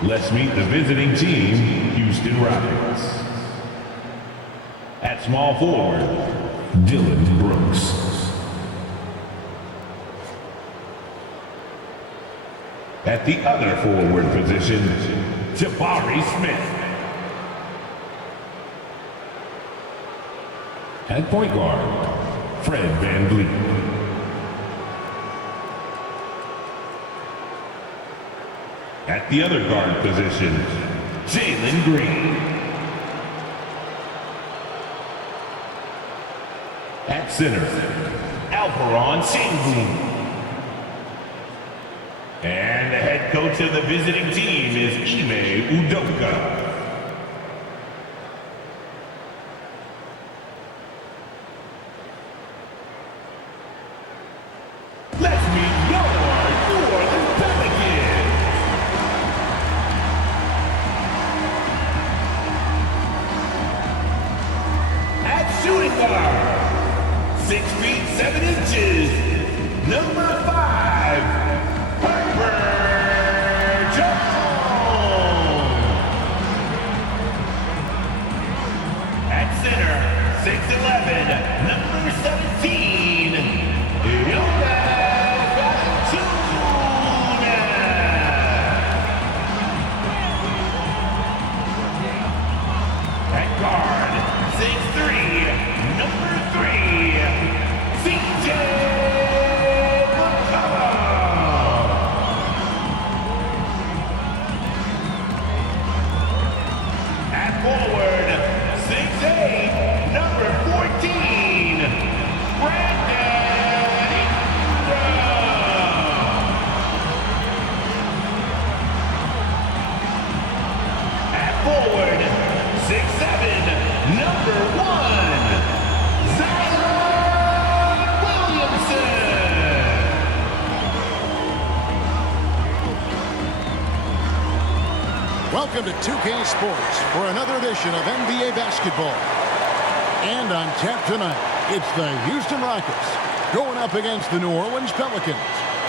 Let's meet the visiting team, Houston Rockets. At small forward, Dylan Brooks. At the other forward position, Jabari Smith. At point guard, Fred VanVleet. At the other guard position, Jalen Green. At center, Alperon Sengun. And the head coach of the visiting team is Ime Udoka. Let's meet your New Orleans Pelicans. At shooting guard, 6 feet 7 inches, number 5, Herbert Jones. At center, 6'11", number 17, Yoga. At guard, 6'3", number 3, CJ McCollum. At forward, 6'8", number 14, Brandon Ingram. At forward, 6'7", number 1, Zion Williamson. Welcome to 2K Sports for another edition of NBA basketball. And on tap tonight, it's the Houston Rockets going up against the New Orleans Pelicans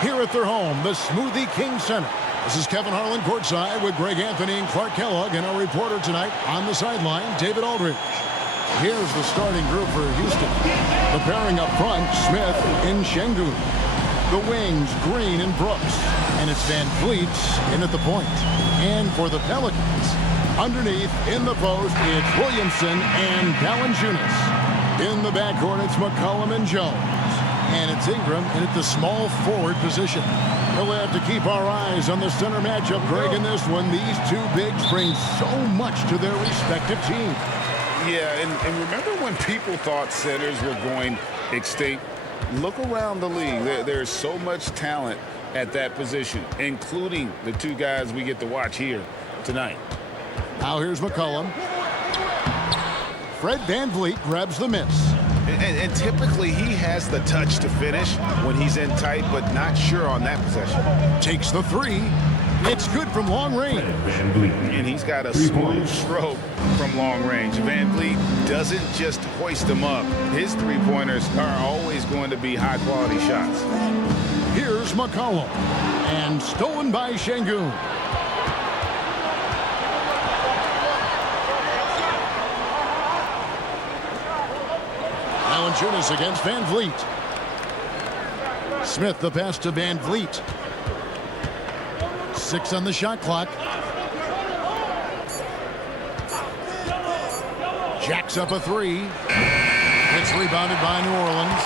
here at their home, the Smoothie King Center. This is Kevin Harlan courtside with Greg Anthony and Clark Kellogg, and our reporter tonight on the sideline, David Aldridge. Here's the starting group for Houston. The pairing up front, Smith and Sengun. The wings, Green and Brooks. And it's VanVleet in at the point. And for the Pelicans, underneath in the post, it's Williamson and Valanciunas. In the backcourt, it's McCollum and Jones. And it's Ingram in at the small forward position. We'll have to keep our eyes on the center matchup, Greg, in this one. These two bigs bring so much to their respective teams. Yeah, and remember when people thought centers were going extinct? Look around the league. There's so much talent at that position, including the two guys we get to watch here tonight. Now here's McCollum. Fred VanVleet grabs the miss. And typically he has the touch to finish when he's in tight, but not sure on that possession. Takes the three. It's good from long range. And he's got a smooth stroke from long range. VanVleet doesn't just hoist them up. His three-pointers are always going to be high-quality shots. Here's McCollum. And stolen by Sengun. Valanciunas against VanVleet. Smith the pass to VanVleet. 6 on the shot clock. Jacks up a 3. It's rebounded by New Orleans.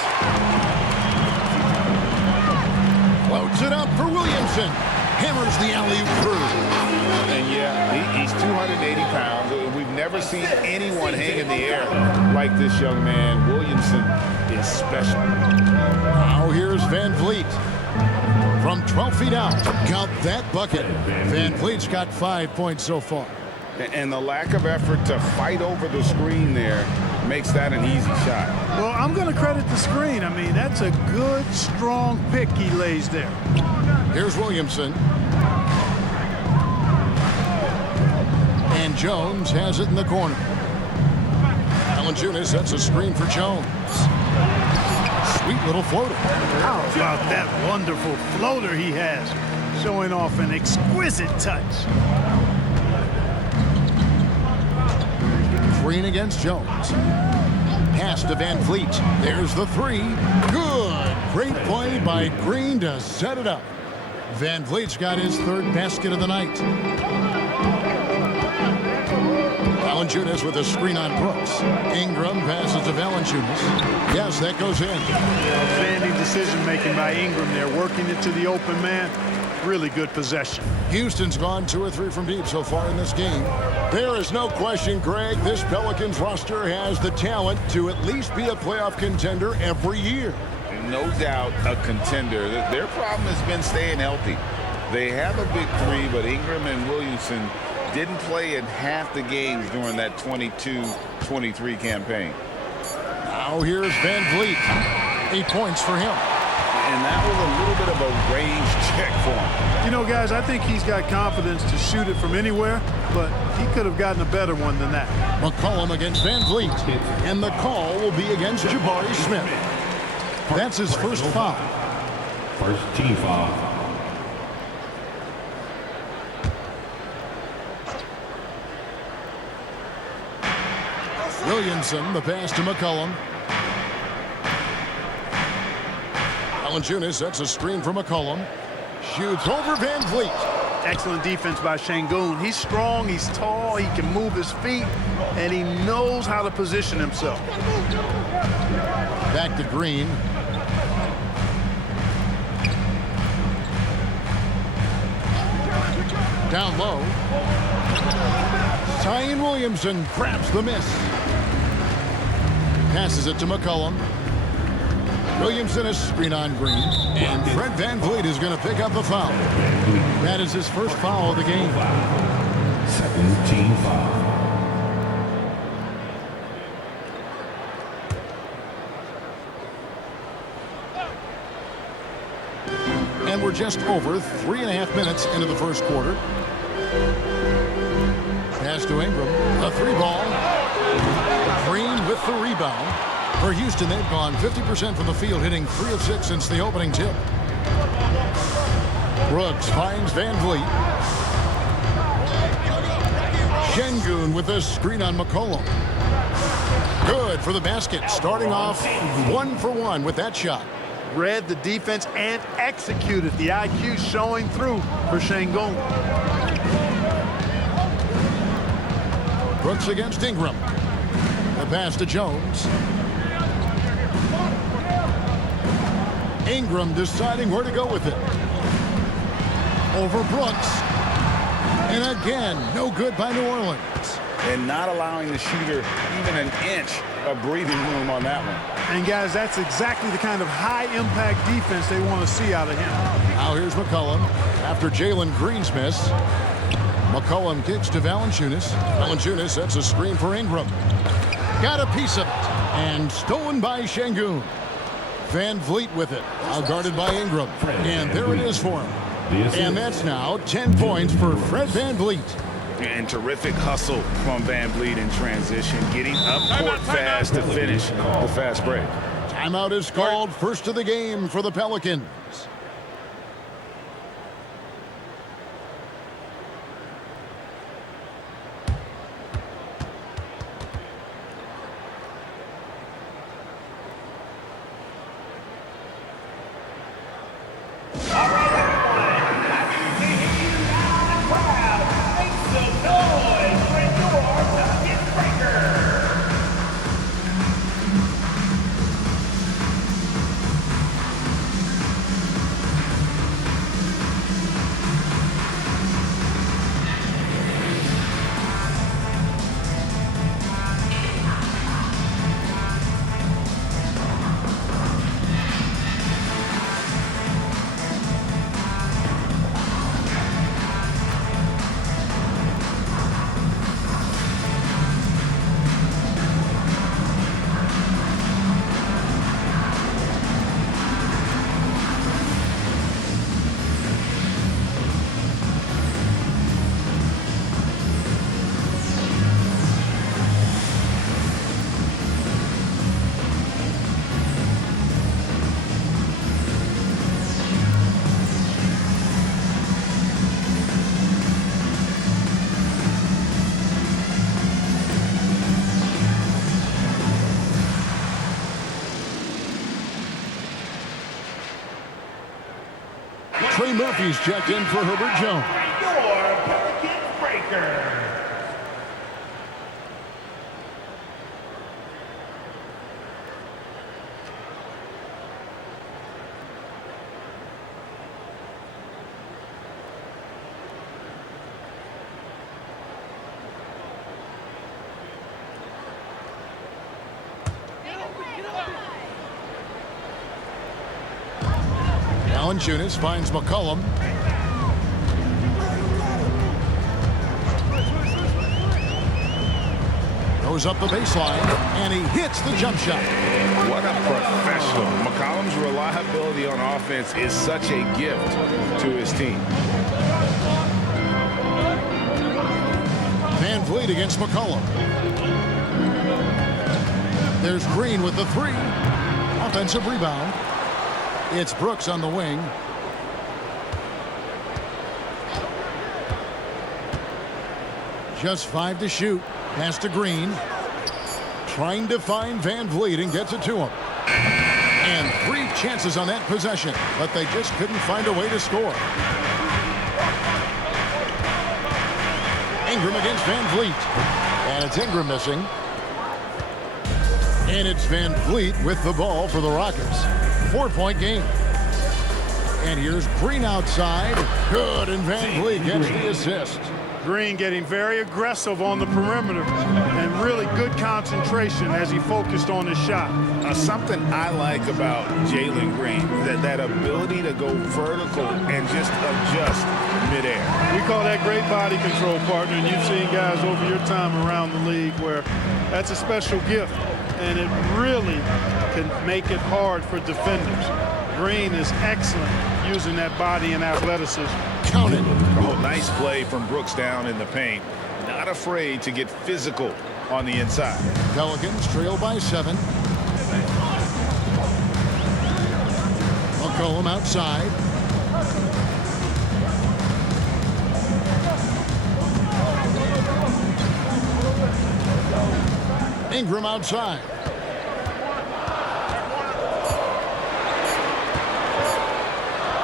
Floats it up for Williamson. Hammers the alley-oop through. And yeah, he's 280 pounds. We've never seen anyone hang in the air like this young man. Williamson is special. Now here's VanVleet. From 12 feet out, count that bucket. VanVleet's got 5 points so far. And the lack of effort to fight over the screen there makes that an easy shot. Well, I'm going to credit the screen. I mean, that's a good, strong pick he lays there. Here's Williamson. And Jones has it in the corner. Valanciunas sets a screen for Jones. Sweet little floater. How about that wonderful floater he has? showing off an exquisite touch. Green against Jones. Pass to Van Fleet. There's the three. Good. Great play by Green to set it up. Van Vliet's got his third basket of the night. Valanciunas with a screen on Brooks. Ingram passes to Valanciunas. Yes, that goes in. Outstanding decision-making by Ingram there, working it to the open man. Really good possession. Houston's gone 2 or 3 from deep so far in this game. There is no question, Greg, this Pelicans roster has the talent to at least be a playoff contender every year. No doubt a contender. Their problem has been staying healthy. They have a big three, but Ingram and Williamson didn't play in half the games during that 22-23 campaign. Now here's Van Vliet. 8 points for him. And that was a little bit of a range check for him. You know, guys, I think he's got confidence to shoot it from anywhere, but he could have gotten a better one than that. McCollum against Van Vliet. And the call will be against Jabari Smith. That's his first foul. First team foul. Williamson, the pass to McCollum. Valanciunas sets a screen for McCollum. Shoots over Van Vliet. Excellent defense by Şengün. He's strong, he's tall, he can move his feet, and he knows how to position himself. Back to Green. Down low. Zion Williamson grabs the miss. Passes it to McCollum. Williamson is screen on Green. And Fred Van Vliet is going to pick up a foul. That is his first foul of the game. Second team foul. And we're just over 3.5 minutes into the first quarter. Pass to Ingram. A 3-ball. Green with the rebound. For Houston, they've gone 50% from the field, hitting 3 of 6 since the opening tip. Brooks finds Van Vliet. Şengün with a screen on McCollum. Good for the basket. Starting off 1 for 1 with that shot. Read the defense and executed. The IQ showing through for Şengün. Brooks against Ingram. The pass to Jones. Ingram deciding where to go with it. Over Brooks. And again, no good by New Orleans. And not allowing the shooter even an inch of breathing room on that one. And guys, that's exactly the kind of high-impact defense they want to see out of him. Now here's McCollum after Jalen Green's miss. McCollum kicks to Valanciunas. Valanciunas sets a screen for Ingram. Got a piece of it. And stolen by Şengün. Van Vliet with it. Now guarded by Ingram. And there it is for him. And that's now 10 points for Fred Van Vliet. And terrific hustle from Van Vliet in transition, getting up court fast to finish the fast break. Timeout is called. First of the game for the Pelicans. Trey Murphy's checked in for Herbert Jones. Your Pelicans breaker. Valanciunas finds McCollum. Goes up the baseline, and he hits the jump shot. What a professional. McCollum's reliability on offense is such a gift to his team. Van Vliet against McCollum. There's Green with the three. Offensive rebound. It's Brooks on the wing. Just 5 to shoot. Pass to Green. Trying to find Van Vliet and gets it to him. And 3 chances on that possession, but they just couldn't find a way to score. Ingram against Van Vliet. And it's Ingram missing. And it's Van Vliet with the ball for the Rockets. 4-point game. And here's Green outside. Good, and Van Vliet gets the assist. Green getting very aggressive on the perimeter and really good concentration as he focused on his shot. Something I like about Jalen Green, that ability to go vertical and just adjust midair. We call that great body control, partner, and you've seen guys over your time around the league where that's a special gift, and it really can make it hard for defenders. Green is excellent using that body and athleticism. Count it. Oh, nice play from Brooks down in the paint. Not afraid to get physical on the inside. Pelicans trail by 7. McCollum outside. Ingram outside.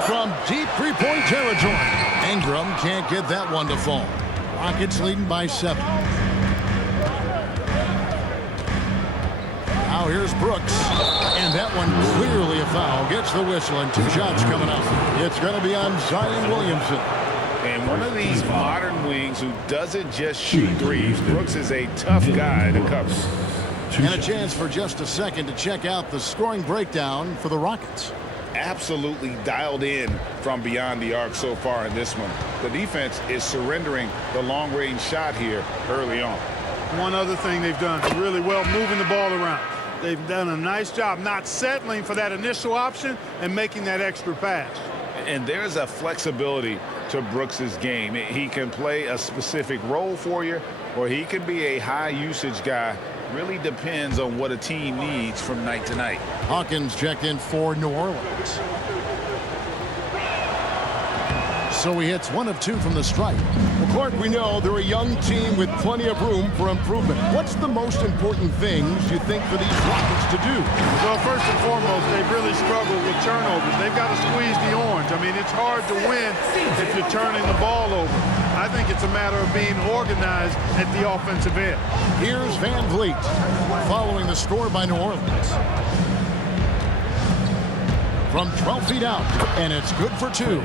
From deep three-point territory. Ingram can't get that one to fall. Rockets leading by 7. Now here's Brooks. And that one clearly a foul. Gets the whistle and 2 shots coming up. It's going to be on Zion Williamson. And one of these modern wings who doesn't just shoot threes. Brooks is a tough guy to cover. And a chance for just a second to check out the scoring breakdown for the Rockets. Absolutely dialed in from beyond the arc so far in this one. The defense is surrendering the long-range shot here early on. One other thing they've done really well, moving the ball around. They've done a nice job not settling for that initial option and making that extra pass. And there's a flexibility to Brooks's game. He can play a specific role for you, or he can be a high-usage guy. Really depends on what a team needs from night to night. Hawkins checked in for New Orleans. So he hits 1 of 2 from the stripe. Well, Clark, we know they're a young team with plenty of room for improvement. What's the most important things you think for these Rockets to do? Well, first and foremost, they've really struggled with turnovers. They've got to squeeze the orange. I mean, it's hard to win if you're turning the ball over. I think it's a matter of being organized at the offensive end. Here's Van Vliet following the score by New Orleans. From 12 feet out, and it's good for 2.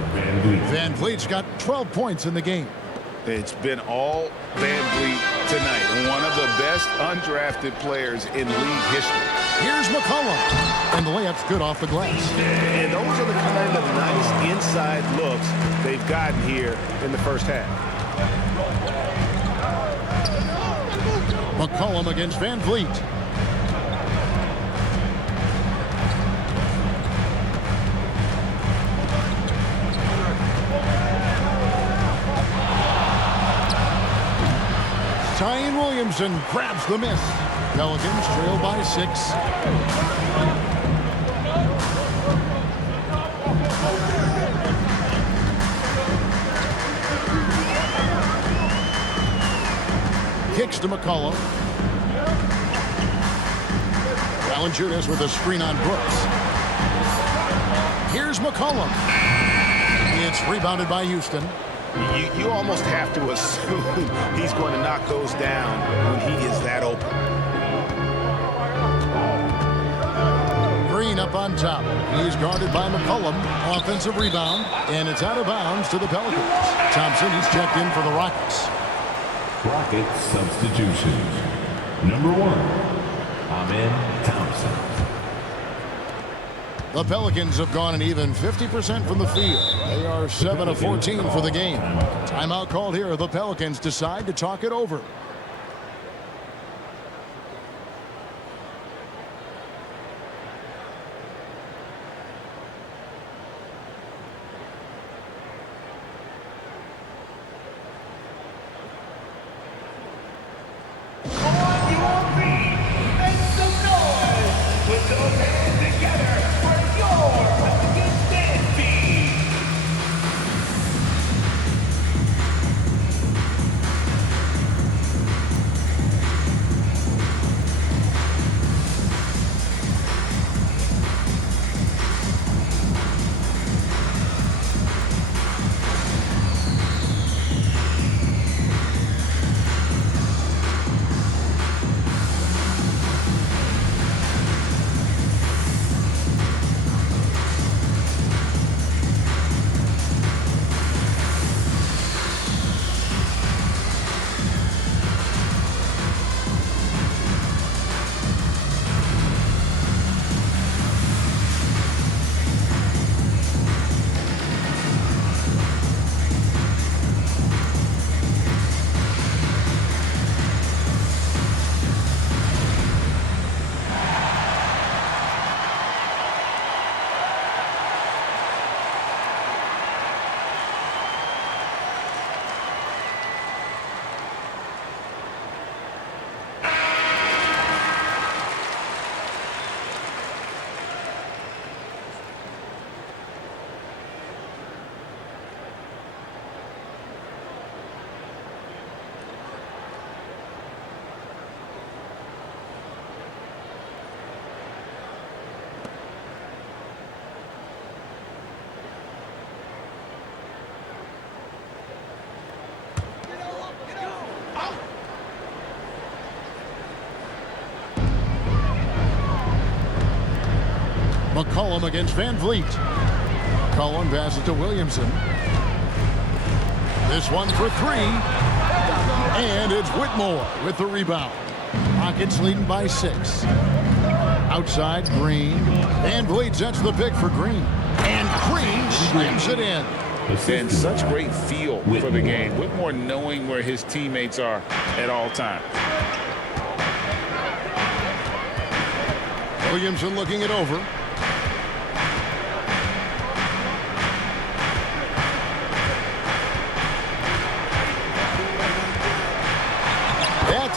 Van Vliet's got 12 points in the game. It's been all Van Vliet tonight. One of the best undrafted players in league history. Here's McCollum, and the layup's good off the glass. And those are the kind of nice inside looks they've gotten here in the first half. McCollum against Van Vliet. Zion Williamson grabs the miss. Pelicans trail by 6. Kicks to McCollum. Valanciunas with a screen on Brooks. Here's McCollum. It's It's rebounded by Houston. You almost have to assume he's going to knock those down when he is that open. Green up on top. He's guarded by McCollum. Offensive rebound, and it's out of bounds to the Pelicans. Thompson, he's checked in for the Rockets. Rockets substitutions. Number 1, Amen Thompson. The Pelicans have gone an even 50% from the field. They are 7 of 14 for the game. Timeout called here. The Pelicans decide to talk it over. McCollum against Van Vliet. McCollum passes to Williamson. This one for 3. And it's Whitmore with the rebound. Rockets leading by 6. Outside, Green. Van Vliet sets the pick for Green. And Green slams it in. And such great feel for the game. Whitmore knowing where his teammates are at all times. Williamson looking it over.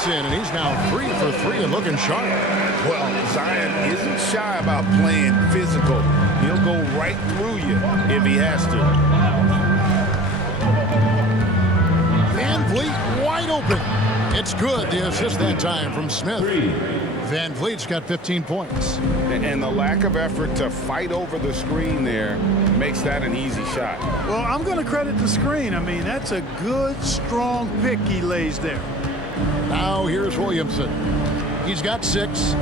In, and he's now 3 for 3 and looking sharp. Well, Zion isn't shy about playing physical. He'll go right through you if he has to. Van Vliet wide open. It's good. The assist that time from Smith. Van Vliet's got 15 points. And the lack of effort to fight over the screen there makes that an easy shot. Well, I'm going to credit the screen. I mean, that's a good, strong pick he lays there. Now here's Williamson. He's got 6.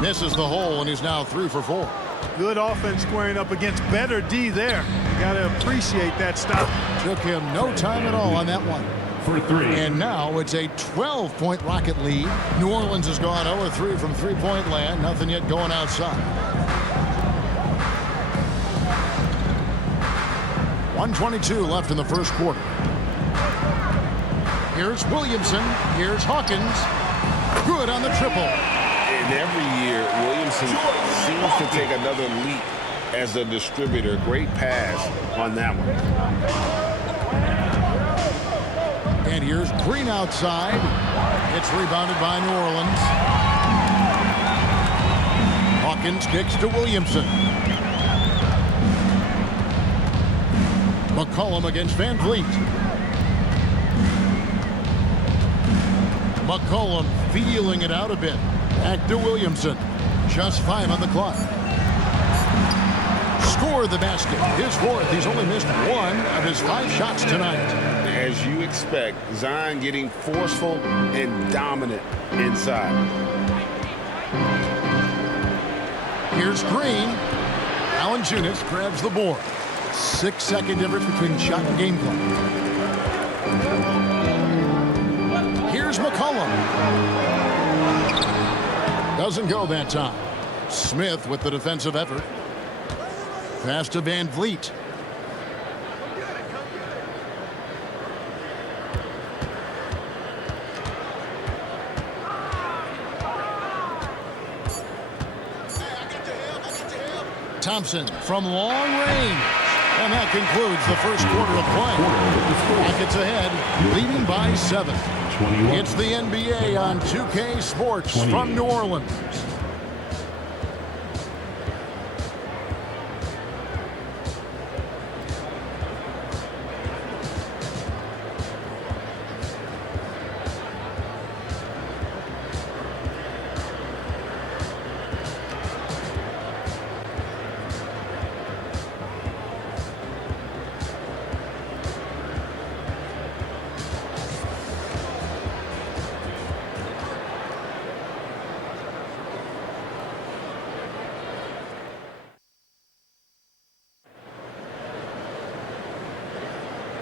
Misses the hole, and he's now 3 for 4. Good offense squaring up against better D there. Got to appreciate that stop. Took him no time at all on that one. For 3. And now it's a 12-point Rocket lead. New Orleans has gone 0-3 from three-point land. Nothing yet going outside. 1:22 left in the first quarter. Here's Williamson. Here's Hawkins. Good on the triple. And every year, Williamson seems to take another leap as a distributor. Great pass on that one. And here's Green outside. It's rebounded by New Orleans. Hawkins kicks to Williamson. McCollum against Van Vliet. McCollum feeling it out a bit. Back to Williamson. Just 5 on the clock. scored the basket. His fourth. He's only missed one of his 5 shots tonight. As you expect, Zion getting forceful and dominant inside. Here's Green. Valanciunas grabs the board. 6-second difference between shot and game clock. Here's McCollum. Doesn't go that time. Smith with the defensive effort. Pass to Van Vliet. Thompson from long range. And that concludes the first quarter of play. Rockets ahead, leading by 7. It's the NBA on 2K Sports from New Orleans.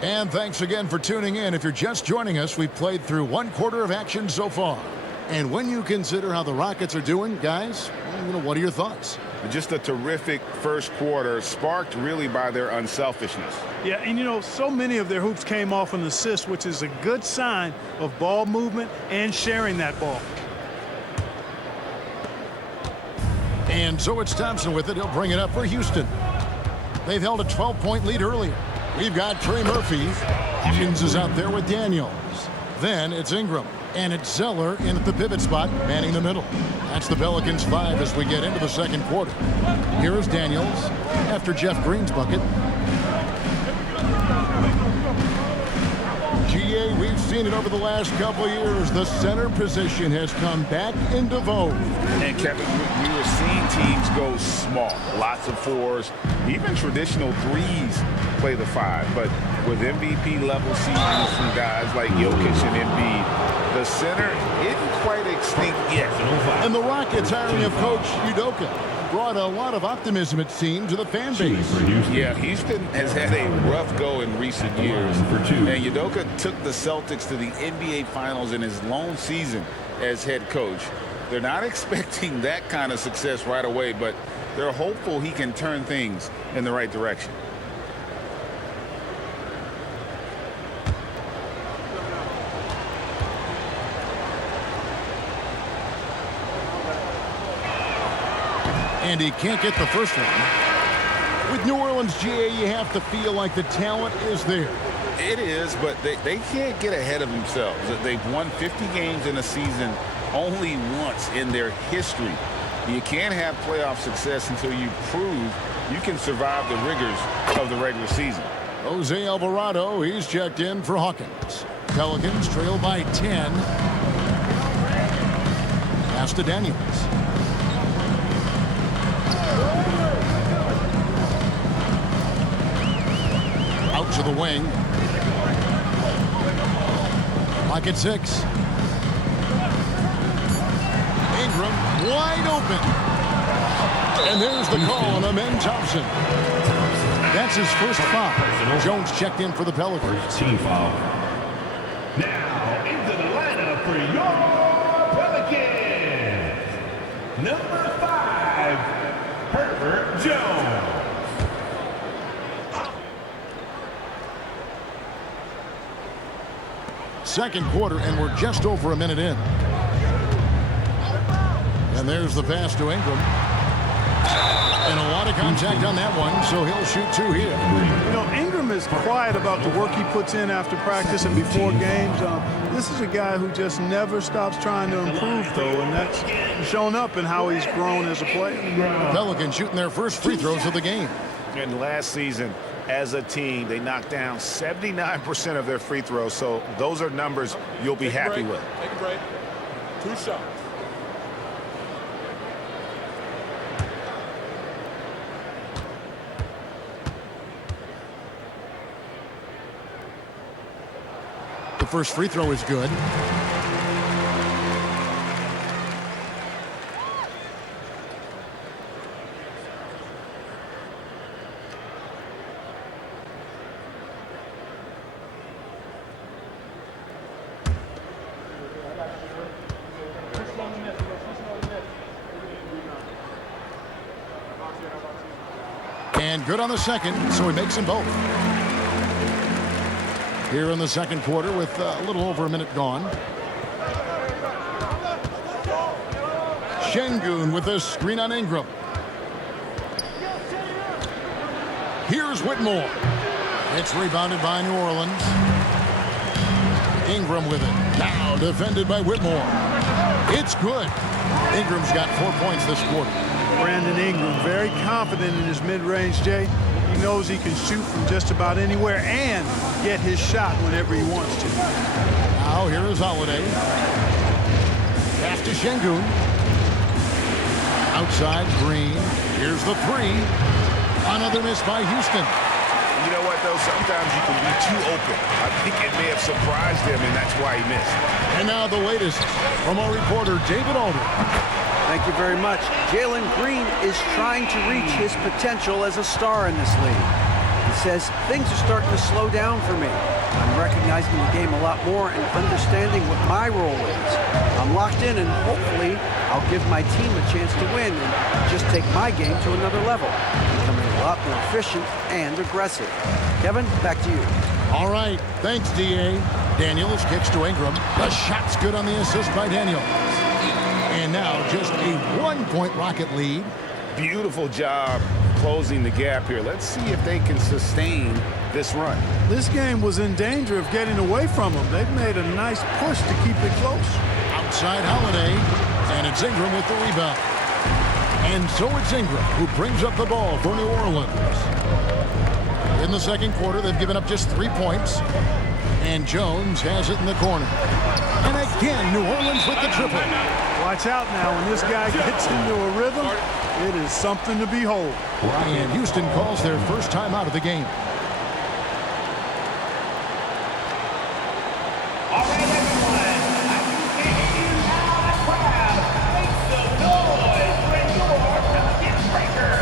And thanks again for tuning in. If you're just joining us, we've played through 1 quarter of action so far. And when you consider how the Rockets are doing, guys, what are your thoughts? Just a terrific first quarter, sparked really by their unselfishness. Yeah, and so many of their hoops came off an assist, which is a good sign of ball movement and sharing that ball. And so it's Thompson with it. He'll bring it up for Houston. They've held a 12-point lead earlier. We've got Trey Murphy. Hawkins is out there with Daniels. Then it's Ingram. And it's Zeller in at the pivot spot, manning the middle. That's the Pelicans 5 as we get into the second quarter. Here is Daniels after Jeff Green's bucket. GA, we've seen it over the last couple of years. The center position has come back into vogue. And Kevin, we were seeing teams go small, lots of 4s, even traditional 3s play the 5. But with MVP level seasons from guys like Jokic and Embiid, the center isn't quite extinct yet. And the Rockets hiring of Coach Udoka brought a lot of optimism, it seemed, to the fan base. Yeah, Houston has had a rough go in recent years. And Udoka took the Celtics to the NBA Finals in his lone season as head coach. They're not expecting that kind of success right away, but they're hopeful he can turn things in the right direction. And he can't get the first one. With New Orleans, GA, you have to feel like the talent is there. It is, but they can't get ahead of themselves. They've won 50 games in a season only once in their history. You can't have playoff success until you prove you can survive the rigors of the regular season. Jose Alvarado, he's checked in for Hawkins. Pelicans trail by 10. Pass to Daniels. Out to the wing. Pocket 6. Ingram wide open. And there's the call on Amen Thompson. That's his first foul. Jones checked in for the Pelicans. Team foul. Now into the lineup for your Pelicans. Number 5, Herbert Jones. Second quarter, and we're just over a minute in. And there's the pass to Ingram. And a lot of contact on that one, so he'll shoot 2 here. Ingram is quiet about the work he puts in after practice and before games. This is a guy who just never stops trying to improve, though, and that's shown up in how he's grown as a player. Pelicans shooting their first free throws of the game. And last season, as a team, they knocked down 79% of their free throws, so those are numbers you'll be happy with. Take a break. 2 shots. first free throw is good. And good on the second, so he makes them both. Here in the second quarter with a little over a minute gone. Şengün with a screen on Ingram. Here's Whitmore. It's rebounded by New Orleans. Ingram with it. Now defended by Whitmore. It's good. Ingram's got 4 points this quarter. Brandon Ingram, very confident in his mid-range, Jay. He knows he can shoot from just about anywhere and get his shot whenever he wants to. Now here is Holiday. Pass to Şengün. Outside Green. Here's the three. Another miss by Houston. You know what, though? Sometimes you can be too open. I think it may have surprised him, and that's why he missed. And now the latest from our reporter, David Aldridge. Thank you very much. Jalen Green is trying to reach his potential as a star in this league. He says, things are starting to slow down for me. I'm recognizing the game a lot more and understanding what my role is. I'm locked in, and hopefully I'll give my team a chance to win and just take my game to another level, becoming a lot more efficient and aggressive. Kevin, back to you. All right. Thanks, D.A. Daniels kicks to Ingram. The shot's good on the assist by Daniels. And now just a 1-point Rocket lead. Beautiful job closing the gap here. Let's see if they can sustain this run. This game was in danger of getting away from them. They've made a nice push to keep it close. Outside Holiday. And it's Ingram with the rebound. And so it's Ingram who brings up the ball for New Orleans. In the second quarter, they've given up just 3 points. And Jones has it in the corner. And again, New Orleans with the triple. Watch out now. When this guy gets into a rhythm, it is something to behold. And Houston calls their first time out of the game. All right, everyone. I can hear you now, the crowd. Make some noise for your bucket breaker.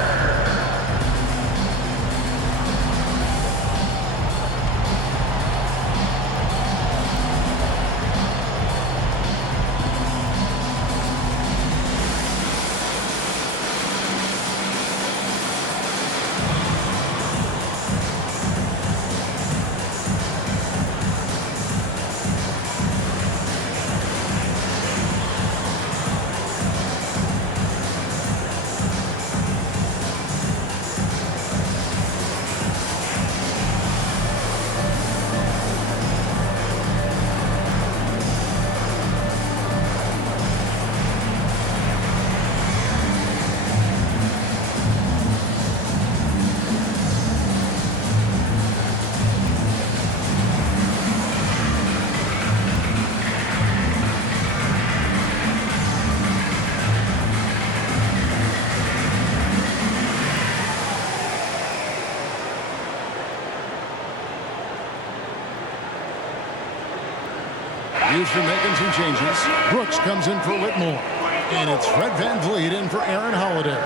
Houston making some changes. Brooks comes in for Whitmore. And it's Fred VanVleet in for Aaron Holiday.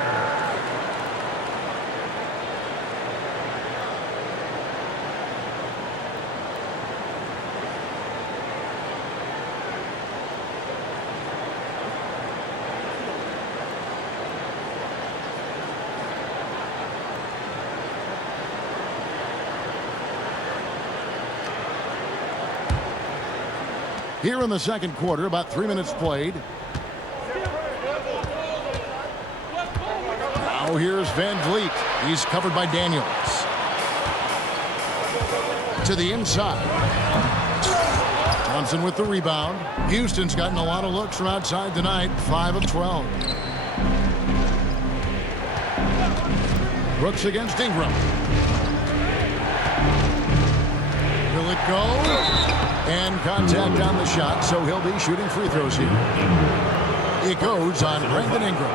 Here in the second quarter, about 3 minutes played. Now here's VanVleet. He's covered by Daniels. To the inside. Johnson with the rebound. Houston's gotten a lot of looks from outside tonight. 5 of 12. Brooks against Ingram. Will it go? And contact on the shot, so he'll be shooting free throws here. It goes on Brandon Ingram.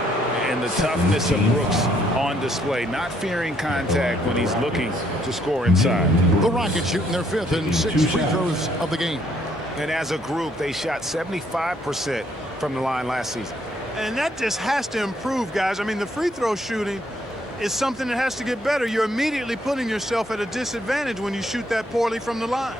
And the toughness of Brooks on display, not fearing contact when he's looking to score inside. The Rockets shooting their 5th and 6th free throws of the game. And as a group, they shot 75% from the line last season. And that just has to improve, guys. I mean, the free throw shooting is something that has to get better. You're immediately putting yourself at a disadvantage when you shoot that poorly from the line.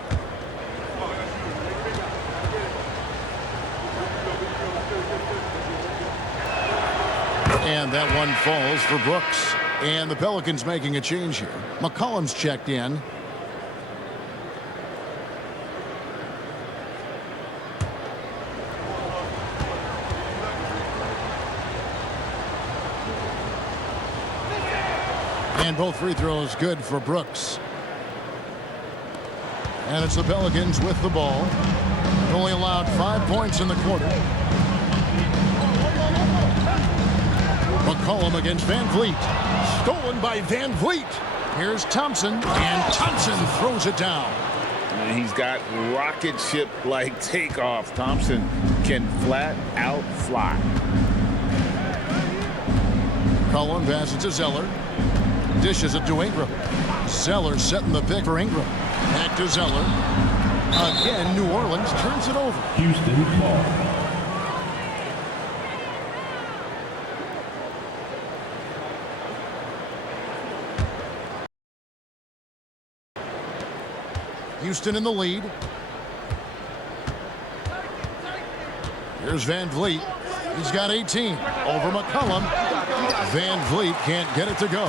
And that one falls for Brooks. And the Pelicans making a change here. McCollum's checked in. And both free throws good for Brooks. And it's the Pelicans with the ball. Only allowed 5 points in the quarter. McCollum against Van Vliet. Stolen by Van Vliet. Here's Thompson, and Thompson throws it down. And he's got rocket ship-like takeoff. Thompson can flat out fly. McCollum passes to Zeller. Dishes it to Ingram. Zeller setting the pick for Ingram. Back to Zeller. Again, New Orleans turns it over. Houston ball. Houston in the lead. Here's Van Vliet. He's got 18. Over McCollum. Van Vliet can't get it to go.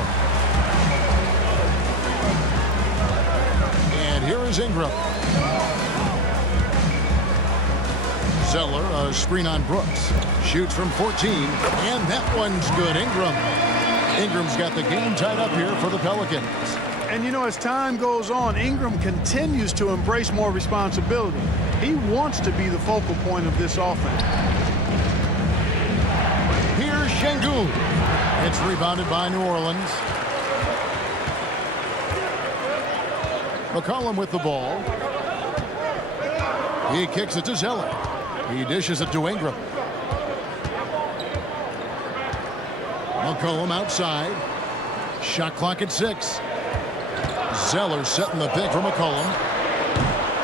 And here is Ingram. Zeller, a screen on Brooks. Shoots from 14. And that one's good. Ingram's got the game tied up here for the Pelicans. And, you know, as time goes on, Ingram continues to embrace more responsibility. He wants to be the focal point of this offense. Here's Şengün. It's rebounded by New Orleans. McCollum with the ball. He kicks it to Zeller. He dishes it to Ingram. McCollum outside. Shot clock at 6. Zeller setting the pick for McCollum.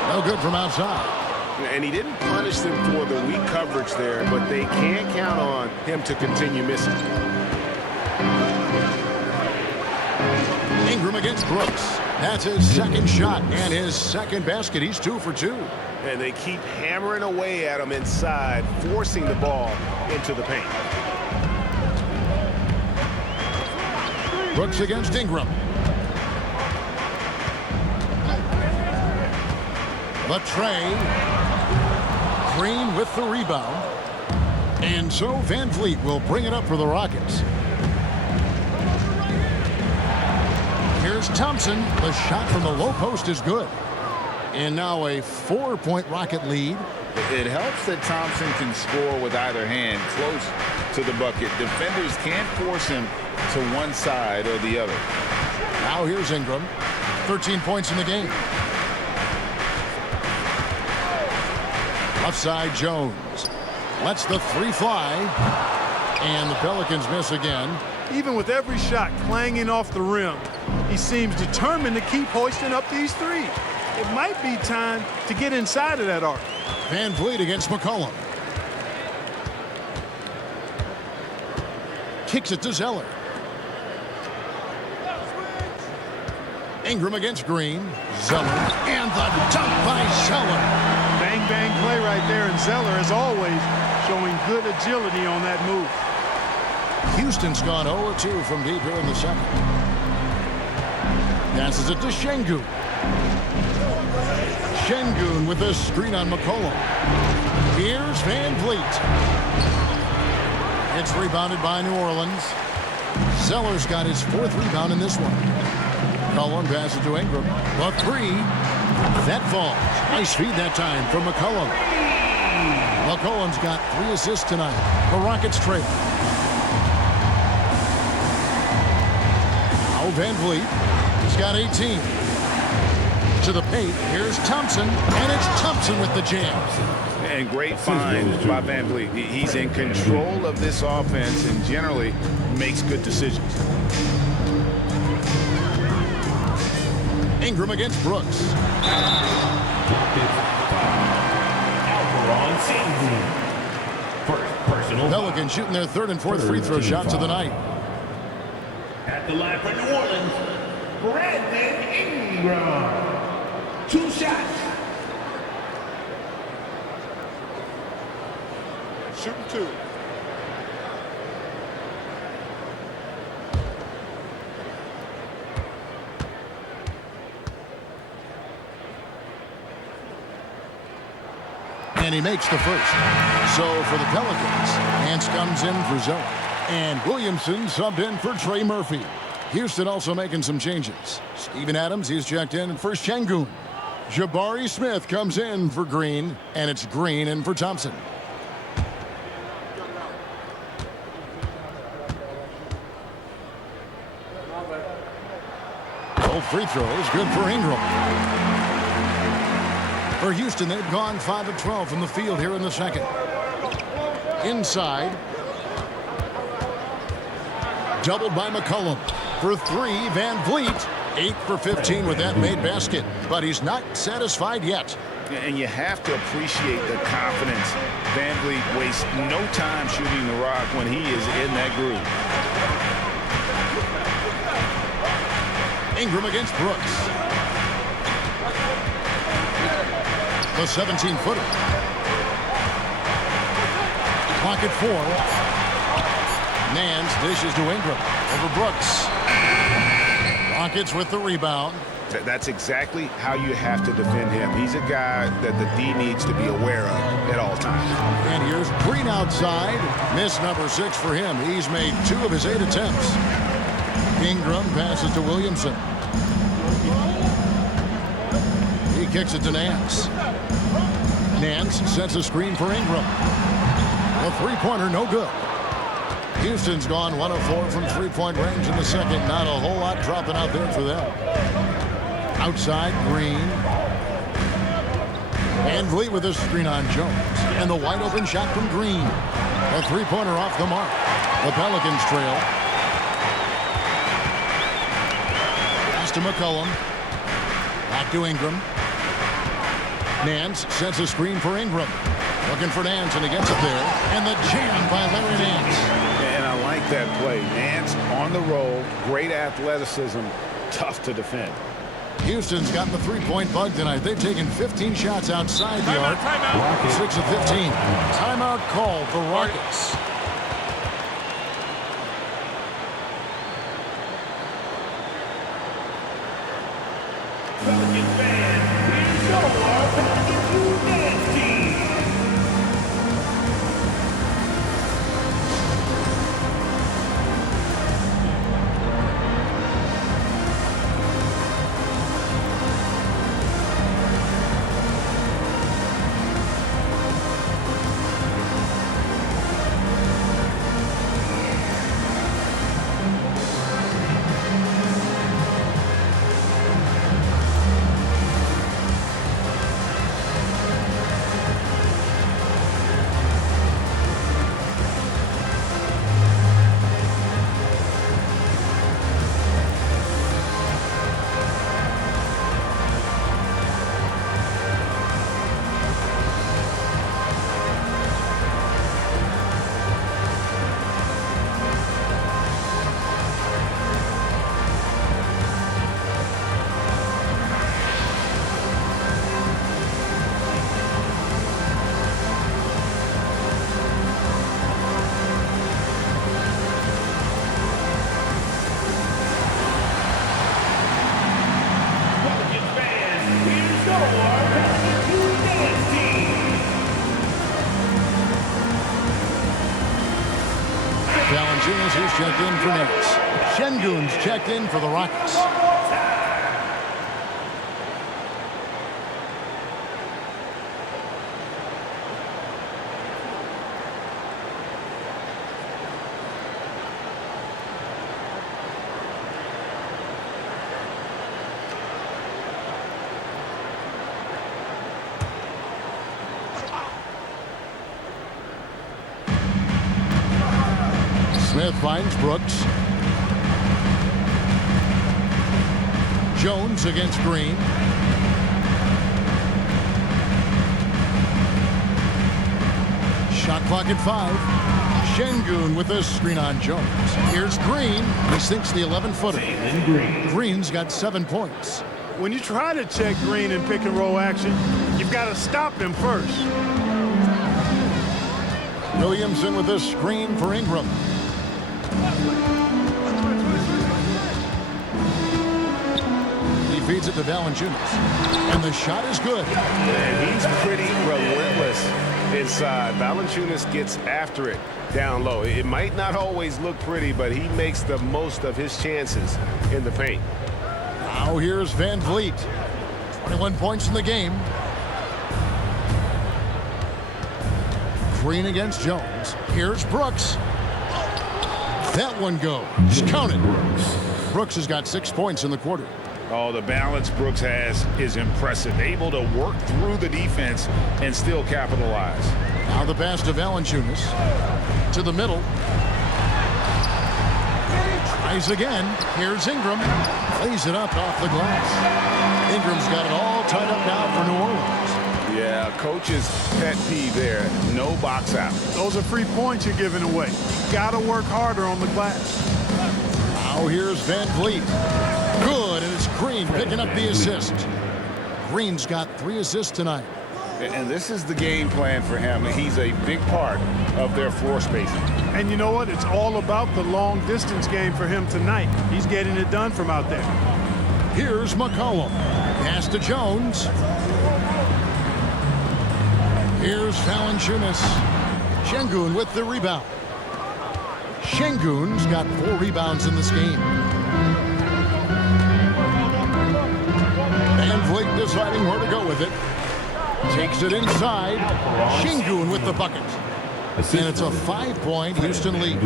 No good from outside. And he didn't punish them for the weak coverage there, but they can't count on him to continue missing. Ingram against Brooks. That's his second shot and his second basket. He's 2 for 2. And they keep hammering away at him inside, forcing the ball into the paint. Brooks against Ingram. Latrey. Green with the rebound. And so Van Vliet will bring it up for the Rockets. Here's Thompson. The shot from the low post is good. And now a 4-point Rocket lead. It helps that Thompson can score with either hand close to the bucket. Defenders can't force him to one side or the other. Now here's Ingram. 13 points in the game. Left side, Jones. Lets the 3 fly. And the Pelicans miss again. Even with every shot clanging off the rim, he seems determined to keep hoisting up these threes. It might be time to get inside of that arc. Van Vliet against McCollum. Kicks it to Zeller. Ingram against Green. Zeller. And the dunk by Zeller. Bang, bang play right there, and Zeller, as always, showing good agility on that move. Houston's gone 0-2 from deep here in the second. Passes it to Şengün. Şengün with a screen on McCollum. Here's Van Vliet. It's rebounded by New Orleans. Zeller's got his 4th rebound in this one. McCollum passes to Ingram. The 3. That falls. Nice feed that time from McCollum. McCollum's got 3 assists tonight. The Rockets trail. Now Van Vliet. He's got 18. To the paint. Here's Thompson. And it's Thompson with the jam. And great find by Van Vliet. He's in control of this offense and generally makes good decisions. Ingram against Brooks. on season. First personal. Pelicans shooting their third and fourth free throw shots of the night. At the line for New Orleans, Brandon Ingram. 2 shots. Shooting 2. And he makes the first. So for the Pelicans, Nance comes in for Zoe. And Williamson subbed in for Trey Murphy. Houston also making some changes. Steven Adams, he's checked in for Şengün. Jabari Smith comes in for Green. And it's Green in for Thompson. Both free throws good for Ingram. For Houston, they've gone 5 of 12 from the field here in the second. Inside. Doubled by McCollum. For 3, Van Vliet. 8 for 15 with that made basket. But he's not satisfied yet. And you have to appreciate the confidence. Van Vliet wastes no time shooting the rock when he is in that groove. Ingram against Brooks. The 17-footer. Clock at 4. Nance dishes to Ingram. Over Brooks. Rockets with the rebound. That's exactly how you have to defend him. He's a guy that the D needs to be aware of at all times. And here's Green outside. Miss number 6 for him. He's made 2 of his 8 attempts. Ingram passes to Williamson. He kicks it to Nance. Nance sets a screen for Ingram. The three-pointer, no good. Houston's gone 1 of 4 from three-point range in the second. Not a whole lot dropping out there for them. Outside, Green. Van Vliet with a screen on Jones. And the wide-open shot from Green. A three-pointer off the mark. The Pelicans trail. Pass to McCollum. Back to Ingram. Nance sets a screen for Ingram. Looking for Nance, and he gets it there. And the jam by Larry Nance. And I like that play. Nance on the roll. Great athleticism. Tough to defend. Houston's gotten the three-point bug tonight. They've taken 15 shots outside the arc. 6 of 15. Timeout call for Rockets. Pelicans fans, here's your Pelicans Dance team. Valanciunas is checked in for Nance. Şengün's checked in for the Rockets. Smith finds Brooks. Jones against Green. Shot clock at 5. Şengün with a screen on Jones. Here's Green. He sinks the 11-footer. Green's got 7 points. When you try to check Green in pick and roll action, you've got to stop him first. Williamson with a screen for Ingram. He feeds it to Valanciunas. And the shot is good. And he's pretty relentless inside. Valanciunas gets after it down low. It might not always look pretty, but he makes the most of his chances in the paint. Now here's Van Vliet. 21 points in the game. Green against Jones. Here's Brooks. That one goes. Count it. Brooks has got 6 points in the quarter. Oh, the balance Brooks has is impressive. Able to work through the defense and still capitalize. Now the pass to Valanciunas. To the middle. Tries again. Here's Ingram. Plays it up off the glass. Ingram's got it all tied up now for New Orleans. Yeah, coach's pet peeve there. No box out. Those are free points you're giving away. You got to work harder on the glass. Now here's Van Vliet. Good, and it's Green picking up the assist. Green's got 3 assists tonight. And this is the game plan for him. He's a big part of their floor spacing. And you know what? It's all about the long distance game for him tonight. He's getting it done from out there. Here's McCollum. Pass to Jones. Here's Valanciunas. Şengün with the rebound. Şengün's got 4 rebounds in this game. Van Vliet deciding where to go with it. Takes it inside. Şengün with the bucket. And it's a 5-point Houston lead.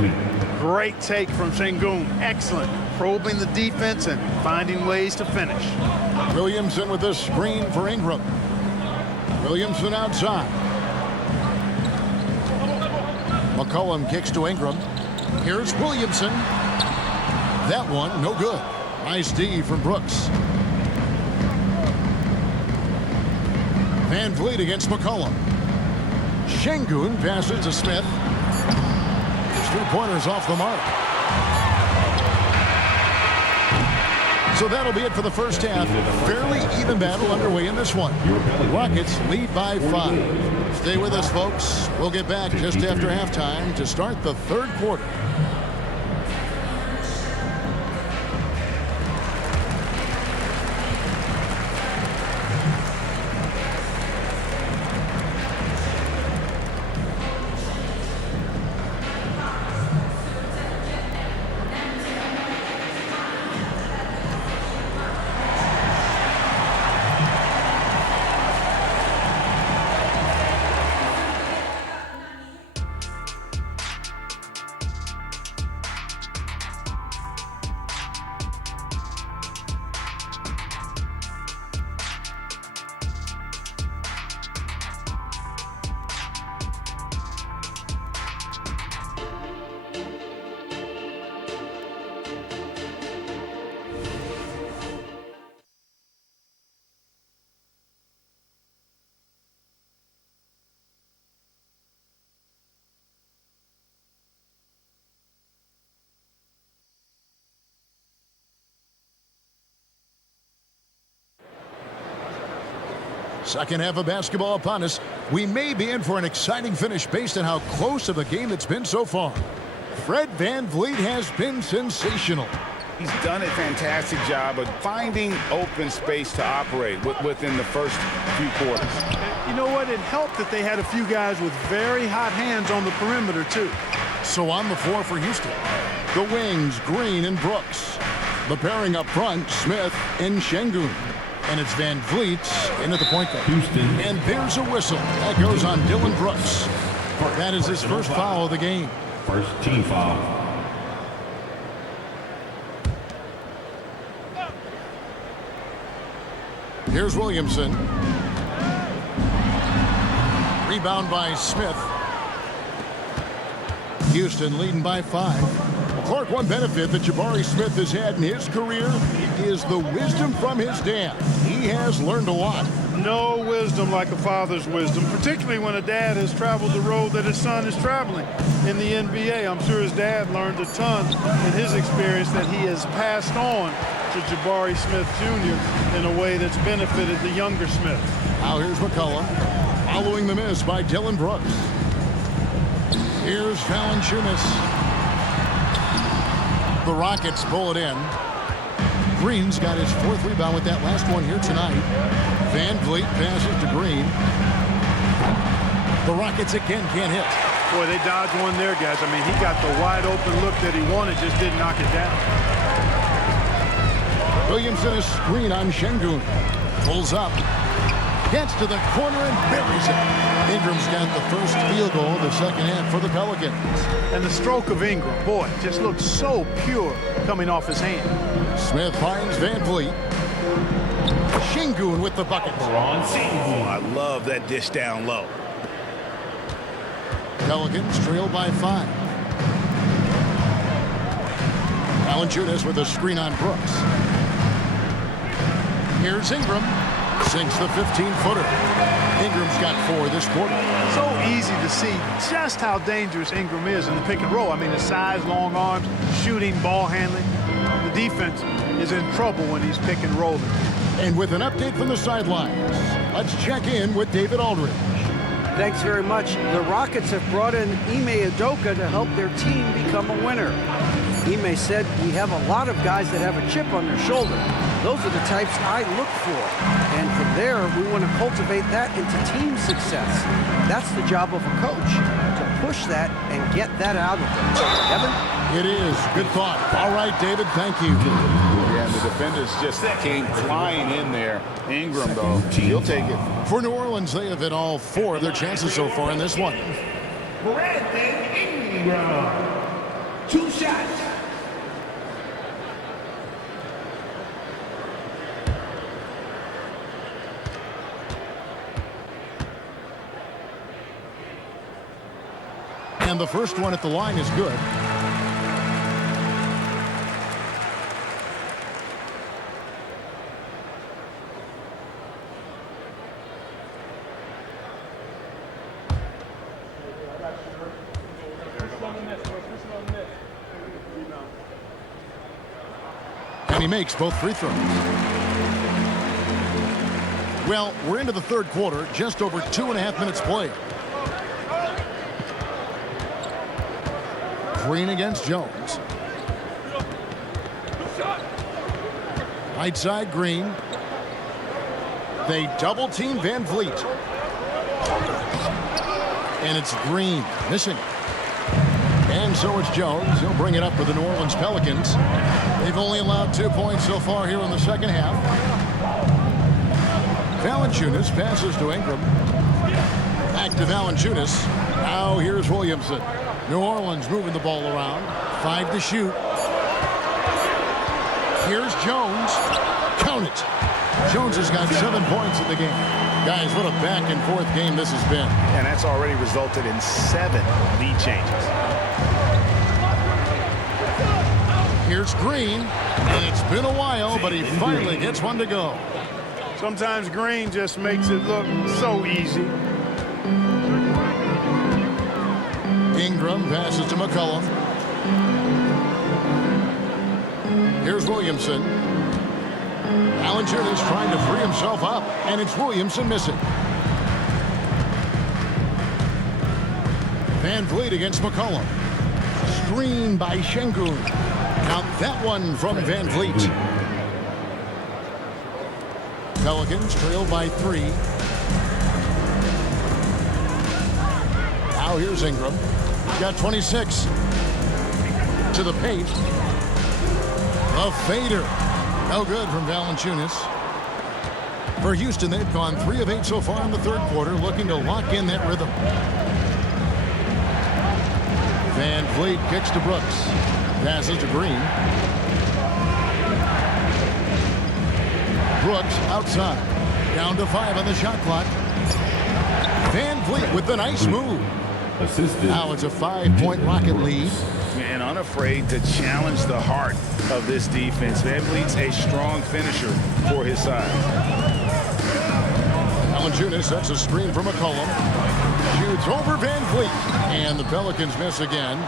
Great take from Şengün. Excellent. Probing the defense and finding ways to finish. Williamson with a screen for Ingram. Williamson outside. McCollum kicks to Ingram. Here's Williamson. That one, no good. Nice D from Brooks. Van Vliet against McCollum. Şengün passes to Smith. His 3-pointers off the mark. So that'll be it for the first half. Fairly even battle underway in this one. Rockets lead by 5. Stay with us, folks. We'll get back just after halftime to start the third quarter. Second half of basketball upon us. We may be in for an exciting finish based on how close of a game it's been so far. Fred Van Vliet has been sensational. He's done a fantastic job of finding open space to operate within the first few quarters. You know what? It helped that they had a few guys with very hot hands on the perimeter, too. So on the floor for Houston, the wings, Green and Brooks. The pairing up front, Smith and Şengün. And it's Van Vliet in at the point guard. Houston. And there's a whistle. That goes on Dylan Brooks. That is his first foul of the game. First team foul. Here's Williamson. Rebound by Smith. Houston leading by 5. Clark, one benefit that Jabari Smith has had in his career is the wisdom from his dad. He has learned a lot. No wisdom like a father's wisdom, particularly when a dad has traveled the road that his son is traveling in the NBA. I'm sure his dad learned a ton in his experience that he has passed on to Jabari Smith Jr. in a way that's benefited the younger Smith. Now here's McCollum, following the miss by Dylan Brooks. Here's Valanciunas. The Rockets pull it in. Green's got his 4th rebound with that last one here tonight. Van Vliet passes to Green. The Rockets again can't hit. Boy, they dodged one there, guys. I mean, he got the wide open look that he wanted, just didn't knock it down. Williamson is screen on Şengün. Pulls up. Gets to the corner and buries it. Ingram's got the first field goal of the second half for the Pelicans. And the stroke of Ingram, boy, just looked so pure coming off his hand. Smith finds Van Vliet. Şengün with the bucket. Oh, I love that dish down low. Pelicans trail by 5. Valanciunas with a screen on Brooks. Here's Ingram. Sinks the 15-footer. Ingram's got 4 this quarter. So easy to see just how dangerous Ingram is in the pick and roll. I mean, the size, long arms, shooting, ball handling. The defense is in trouble when he's pick and rolling. And with an update from the sidelines, let's check in with David Aldridge. Thanks very much. The Rockets have brought in Ime Udoka to help their team become a winner. Ime said, "We have a lot of guys that have a chip on their shoulder. Those are the types I look for. And from there, we want to cultivate that into team success. That's the job of a coach, to push that and get that out of them." Evan? It is. Good thought. All right, David, thank you. Yeah, and the defenders just came flying in there. Ingram, though, he'll take it. For New Orleans, they have hit all 4 of their chances so far in this one. Brandon Ingram. 2 shots. And the first one at the line is good. And he makes both free throws. Well, we're into the third quarter, just over 2.5 minutes played. Green against Jones. Right side, Green. They double team Van Vliet. And it's Green missing. And so it's Jones. He'll bring it up for the New Orleans Pelicans. They've only allowed 2 points so far here in the second half. Valanciunas passes to Ingram. Back to Valanciunas. Now here's Williamson. New Orleans moving the ball around. 5 to shoot. Here's Jones. Count it. Jones has got 7 points in the game. Guys, what a back-and-forth game this has been. And that's already resulted in 7 lead changes. Here's Green. And it's been a while, but he finally gets one to go. Sometimes Green just makes it look so easy. Ingram passes to McCollum. Here's Williamson. Valanciunas trying to free himself up, and it's Williamson missing. Van Vliet against McCollum. Screen by Şengün. Count that one from Van Vliet. Pelicans trail by 3. Now here's Ingram. Got 26. To the paint. A fader. No good from Valanciunas. For Houston, they've gone 3 of 8 so far in the third quarter, looking to lock in that rhythm. Van Vliet kicks to Brooks. Passes to Green. Brooks outside. Down to 5 on the shot clock. Van Vliet with the nice move. Now it's a 5-point Rocket lead. And unafraid to challenge the heart of this defense. Van Vliet's a strong finisher for his side. Valanciunas sets a screen for McCollum. Shoots over Van Vliet. And the Pelicans miss again.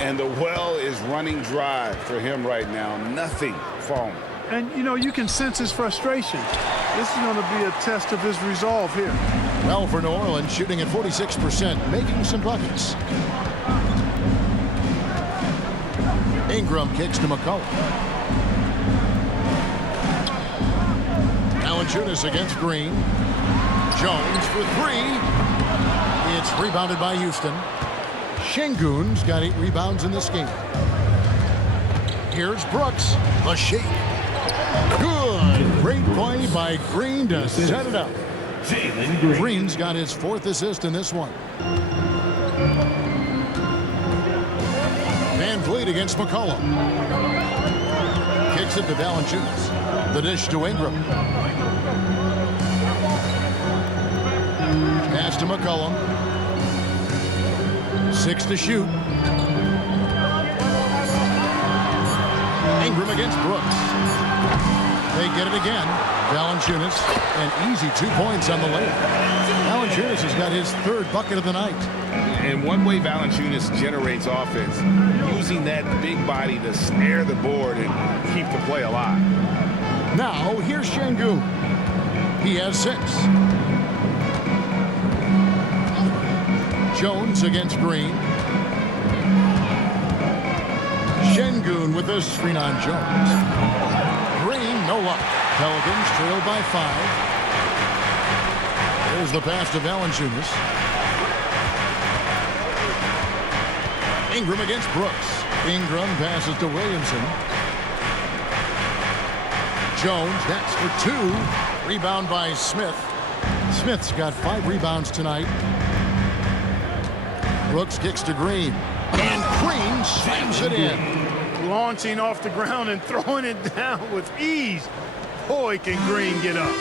And the well is running dry for him right now. Nothing falling. And, you know, you can sense his frustration. This is going to be a test of his resolve here. Well, for New Orleans, shooting at 46%, making some buckets. Ingram kicks to McCollum. Valanciunas against Green. Jones for three. It's rebounded by Houston. Şengün's got 8 rebounds in this game. Here's Brooks. The shake. Good. Great play by Green to set it up. Green's got his 4th assist in this one. Van Vliet against McCollum. Kicks it to Valanciunas. The dish to Ingram. Pass to McCollum. 6 to shoot. Ingram against Brooks. They get it again. Valanciunas, an easy 2 points on the layup. Valanciunas has got his 3rd bucket of the night. And one way Valanciunas generates offense, using that big body to snare the board and keep the play alive. Now, here's Şengün. He has 6. Jones against Green. Şengün with the screen on Jones. Green, no luck. Pelicans trailed by 5. There's the pass to Valanciunas. Ingram against Brooks. Ingram passes to Williamson. Jones, that's for 2. Rebound by Smith. Smith's got 5 rebounds tonight. Brooks kicks to Green. And Green slams it in. Launching off the ground and throwing it down with ease. Boy, can Green get up.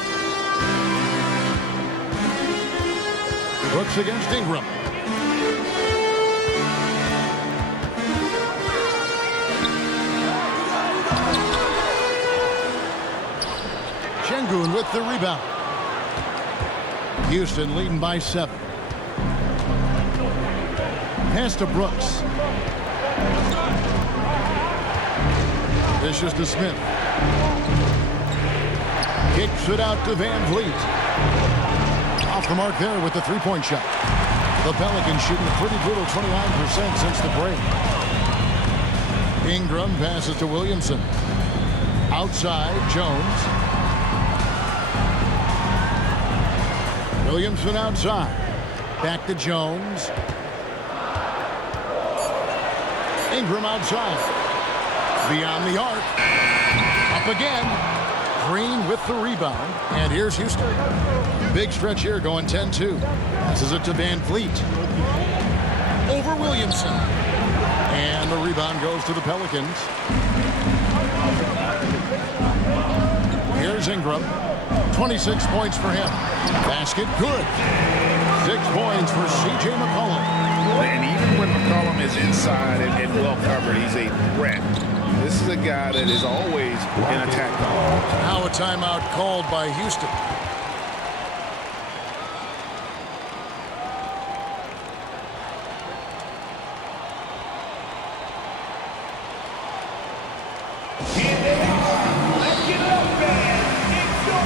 Brooks against Ingram. Şengün with the rebound. Houston leading by 7. Pass to Brooks. Dishes to Smith. Kicks it out to Van Vliet. Off the mark there with the 3-point shot. The Pelicans shooting a pretty brutal 29% since the break. Ingram passes to Williamson. Outside, Jones. Williamson outside. Back to Jones. Ingram outside. Beyond the arc. Up again. Green with the rebound. And here's Houston. Big stretch here going 10-2. Passes it to Van Vliet. Over Williamson. And the rebound goes to the Pelicans. Here's Ingram. 26 points for him. Basket good. 6 points for C.J. McCollum. And even when McCollum is inside and well covered, he's a threat. This is a guy that is always in attack mode. Now a timeout called by Houston. Let's get it up, fans. It's your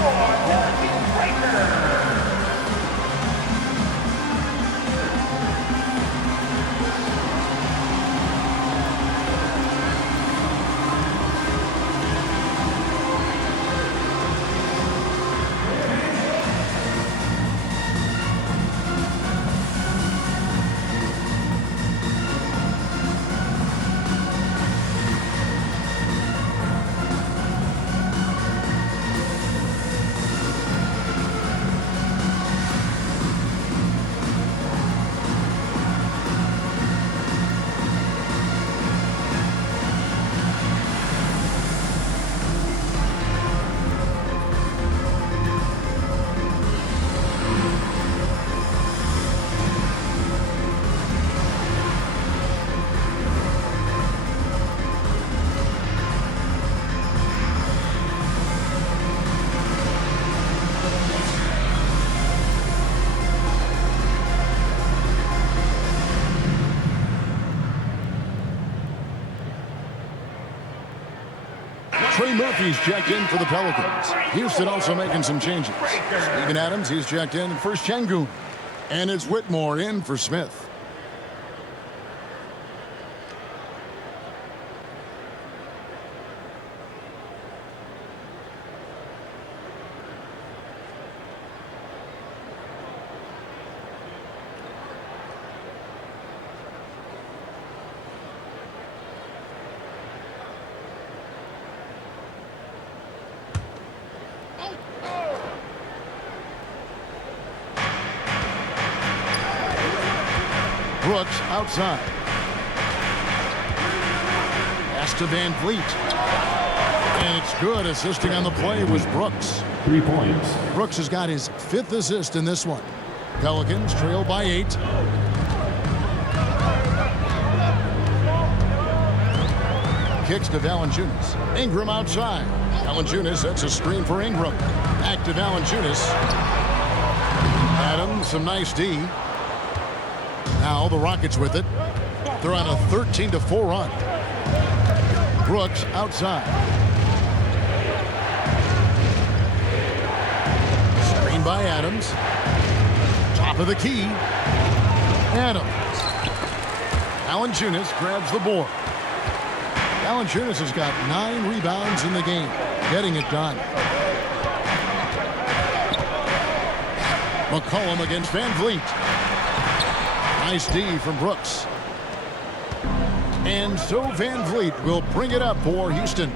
Circuit Breaker. Murphy's checked in for the Pelicans. Houston also making some changes. Steven Adams, he's checked in for Şengün. And it's Whitmore in for Smith. Brooks outside. Pass to Van Vliet. And it's good. Assisting on the play was Brooks. 3 points. Brooks has got his 5th assist in this one. Pelicans trail by 8. Kicks to Valanciunas. Ingram outside. Valanciunas sets a screen for Ingram. Back to Valanciunas. Adams, some nice D. Now the Rockets with it. They're on a 13-4 run. Brooks outside. Screen by Adams. Top of the key. Adams. Valanciunas grabs the board. Valanciunas has got 9 rebounds in the game. Getting it done. McCollum against Van Vliet. Nice D from Brooks. And so Van Vliet will bring it up for Houston.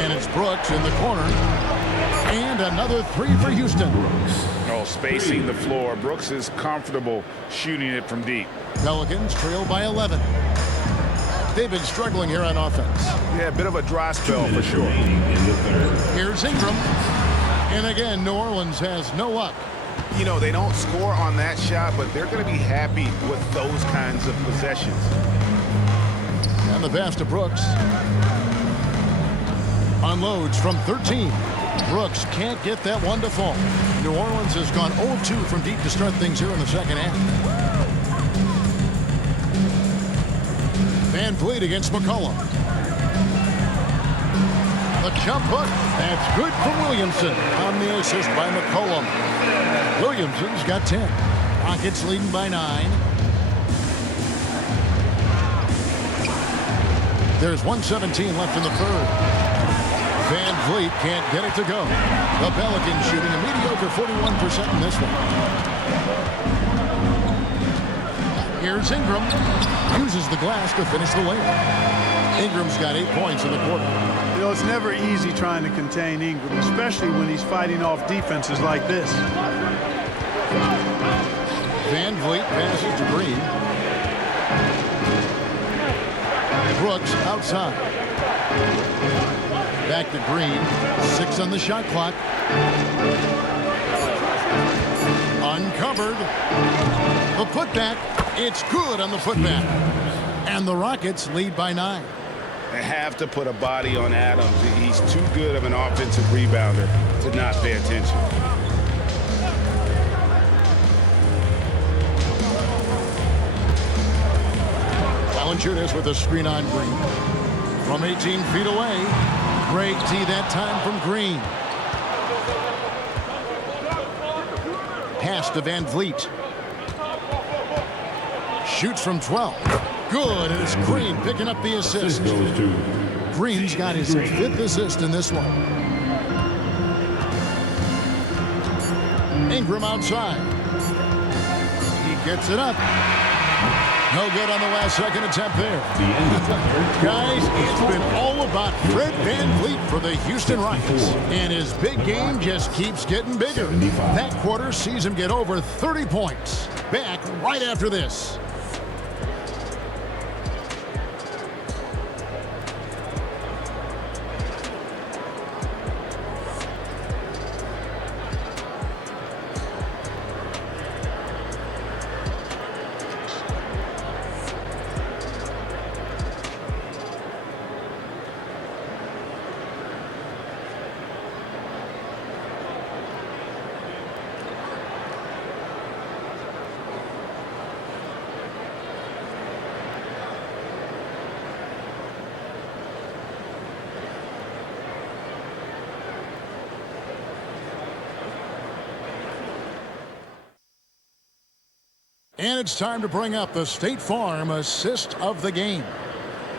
And it's Brooks in the corner. And another 3 for Houston. Oh, spacing the floor. Brooks is comfortable shooting it from deep. Pelicans trail by 11. They've been struggling here on offense. Yeah, a bit of a dry spell for sure. In the third. Here's Ingram. And again, New Orleans has no luck. You know, they don't score on that shot, but they're going to be happy with those kinds of possessions. And the pass to Brooks. Unloads from 13. Brooks can't get that one to fall. New Orleans has gone 0-2 from deep to start things here in the second half. Van Vliet against McCollum. The jump hook. That's good for Williamson on the assist by McCollum. Williamson's got 10. Rockets leading by 9. There's 1:17 left in the third. Van Vliet can't get it to go. The Pelicans shooting a mediocre 41% in this one. Here's Ingram. Uses the glass to finish the layup. Ingram's got 8 points in the quarter. You know, it's never easy trying to contain Ingram, especially when he's fighting off defenses like this. Van Vliet passes to Green. Brooks outside. Back to Green. 6 on the shot clock. Uncovered. The putback. It's good on the putback. And the Rockets lead by 9. They have to put a body on Adams. He's too good of an offensive rebounder to not pay attention. Valanciunas with a screen on Green. From 18 feet away. Great tee that time from Green. Pass to Van Vliet. Shoots from 12. Good, and it's Green picking up the assist. Goes to Green's got his 5th assist in this one. Ingram outside. He gets it up. No good on the last second attempt there. the end of the third. Guys, it's been all about Fred Van Vliet for the Houston Rockets. And his big game just keeps getting bigger. 75. That quarter sees him get over 30 points. Back right after this. And it's time to bring up the State Farm assist of the game.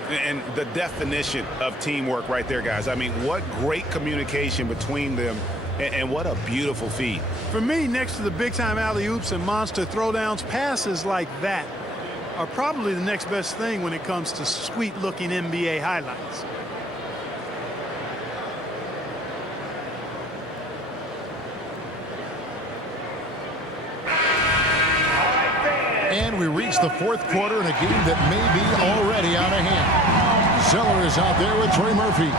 And the definition of teamwork right there, guys. I mean, what great communication between them, and what a beautiful feed. For me, next to the big-time alley-oops and monster throwdowns, passes like that are probably the next best thing when it comes to sweet-looking NBA highlights. And we reach the fourth quarter in a game that may be already out of hand. Zeller is out there with Trey Murphy.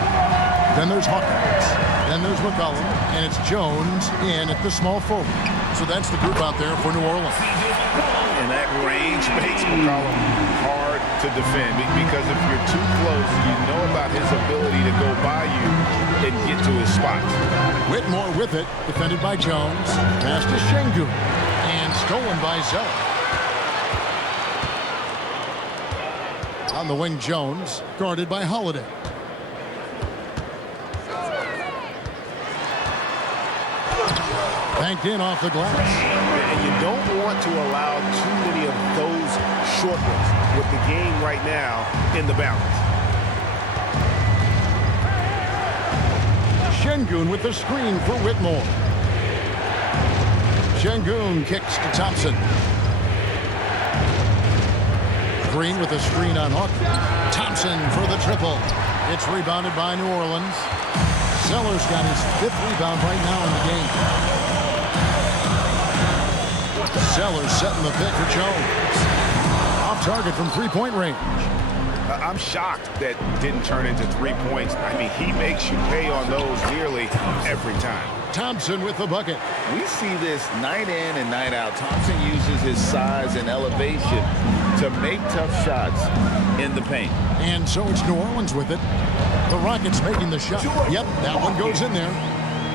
Then there's Hawkins. Then there's McCollum. And it's Jones in at the small forward. So that's the group out there for New Orleans. And that range makes McCollum hard to defend because if you're too close, you know about his ability to go by you and get to his spots. Whitmore with it, defended by Jones. Pass to Şengün. And stolen by Zeller. On the wing, Jones, guarded by Holiday. Banked in off the glass. And you don't want to allow too many of those short ones with the game right now in the balance. Şengün with the screen for Whitmore. Şengün kicks to Thompson. Green with a screen on Hook. Thompson for the triple. It's rebounded by New Orleans. Zeller's got his 5th rebound right now in the game. Zeller setting the pick for Jones. Off target from three-point range. I'm shocked that didn't turn into 3 points. I mean, he makes you pay on those nearly every time. Thompson with the bucket. We see this night in and night out. Thompson uses his size and elevation to make tough shots in the paint. And so it's New Orleans with it. The Rockets making the shot. Yep, that one goes in there.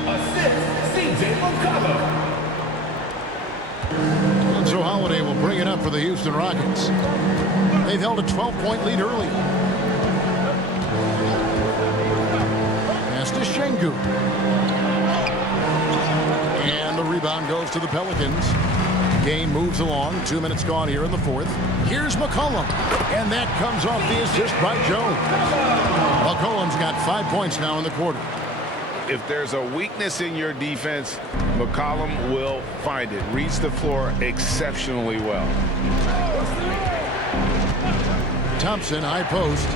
Assist, C.J. McCollum. And so Holiday will bring it up for the Houston Rockets. They've held a 12-point lead early. Pass to Şengün. And the rebound goes to the Pelicans. Game moves along. 2 minutes gone here in the fourth. Here's McCollum. And that comes off the assist by Jones. McCollum's got 5 points now in the quarter. If there's a weakness in your defense, McCollum will find it. Reads the floor exceptionally well. Thompson, high post.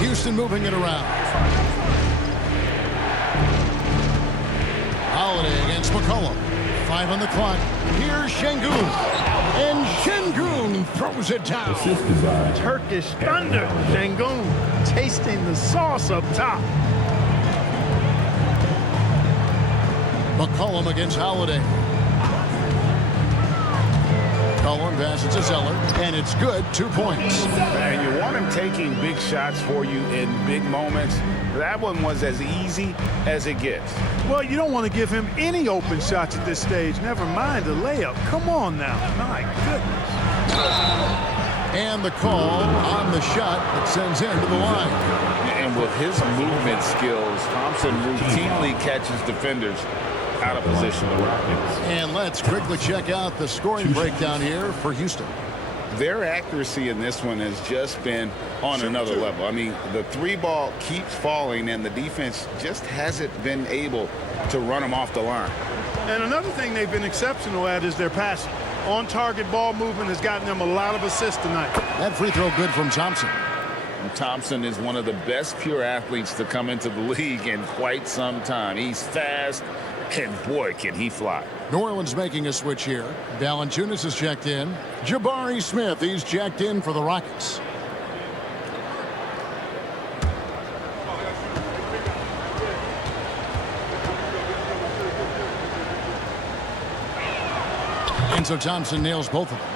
Houston moving it around. Holiday against McCollum. 5 on the clock. Here's Şengün. And Şengün throws it down. Assist design. Turkish thunder. Şengün tasting the sauce up top. McCollum against Holiday. McCollum passes to Zeller, and it's good. 2 points. And you want him taking big shots for you in big moments. That one was as easy as it gets. Well, you don't want to give him any open shots at this stage. Never mind a layup. Come on now. My goodness. And the call on the shot that sends him to the line. And with his movement skills, Thompson routinely catches defenders out of position. And let's quickly check out the scoring breakdown here for Houston. Their accuracy in this one has just been on another level. I mean, the 3-ball keeps falling, and the defense just hasn't been able to run them off the line. And another thing they've been exceptional at is their passing. On-target ball movement has gotten them a lot of assists tonight. That free throw good from Thompson. And Thompson is one of the best pure athletes to come into the league in quite some time. He's fast, and boy, can he fly. New Orleans making a switch here. Valanciunas is checked in. Jabari Smith, he's checked in for the Rockets. And so Thompson nails both of them.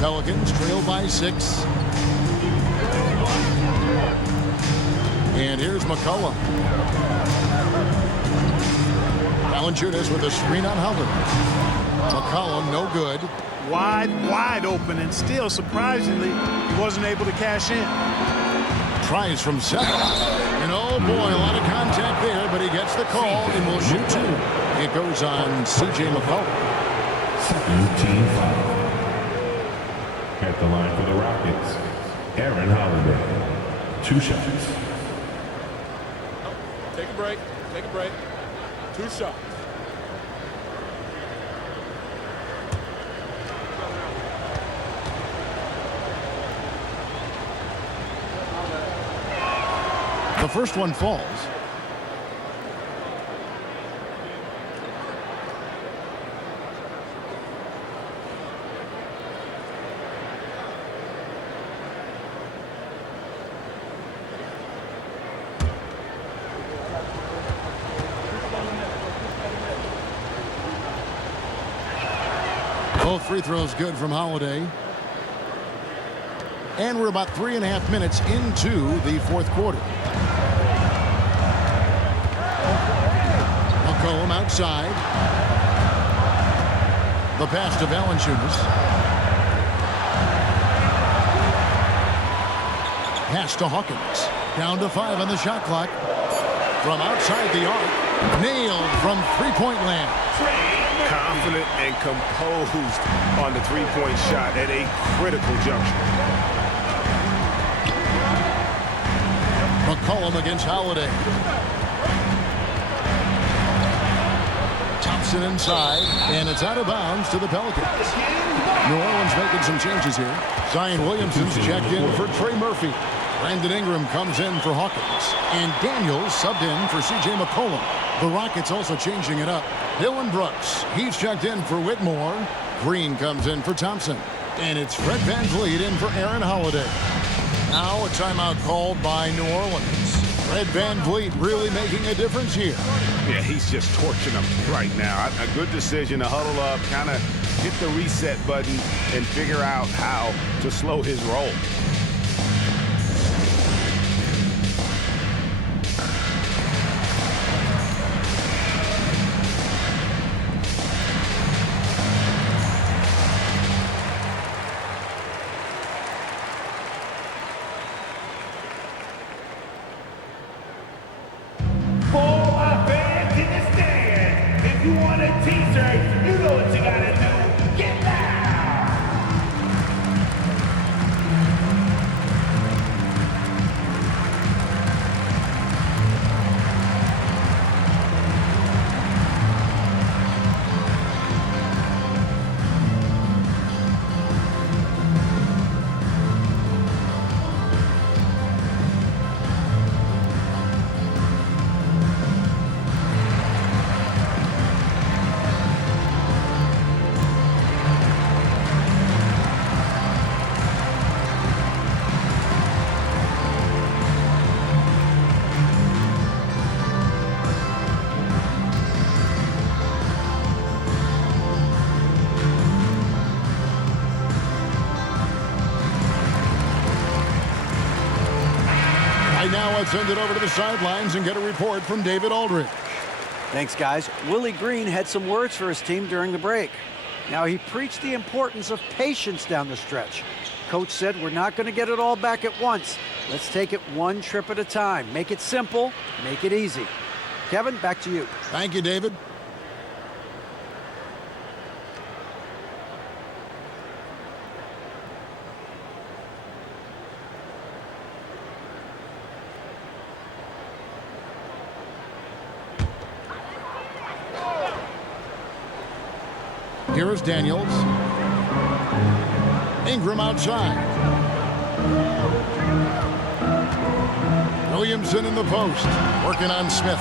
Pelicans trail by 6. And here's McCollum. Valanciunas with a screen on Hubbard. McCollum no good. Wide open, and still, surprisingly, he wasn't able to cash in. Tries from 7. And oh boy, a lot of contact there, but he gets the call and will shoot 2. It That goes on C.J. McCollum. Second team foul. At the line for the Rockets, Aaron Holiday. 2 shots. Take a break. Take a break. 2 shots. The first one falls. Both free throws good from Holiday. And we're about 3.5 minutes into the fourth quarter. McCollum outside. The pass to Valanciunas. Pass to Hawkins. Down to 5 on the shot clock. From outside the arc. Nailed from three-point land. Confident and composed on the three-point shot at a critical juncture. McCollum against Holiday. Thompson inside, and it's out of bounds to the Pelicans. New Orleans making some changes here. Zion Williamson's checked in for Trey Murphy. Brandon Ingram comes in for Hawkins. And Daniels subbed in for C.J. McCollum. The Rockets also changing it up. Dylan Brooks, he's checked in for Whitmore. Green comes in for Thompson. And it's Fred VanVleet in for Aaron Holiday. Now a timeout called by New Orleans. Fred VanVleet really making a difference here. Yeah, he's just torching them right now. A good decision to huddle up, kind of hit the reset button and figure out how to slow his roll. For my fans in the stand, if you want a t-shirt, you know what you gotta do. Get down! Now let's send it over to the sidelines and get a report from David Aldridge. Thanks, guys. Willie Green had some words for his team during the break. Now, he preached the importance of patience down the stretch. Coach said, we're not going to get it all back at once. Let's take it one trip at a time. Make it simple, make it easy. Kevin, back to you. Thank you, David. Here is Daniels. Ingram outside. Williamson in the post. Working on Smith.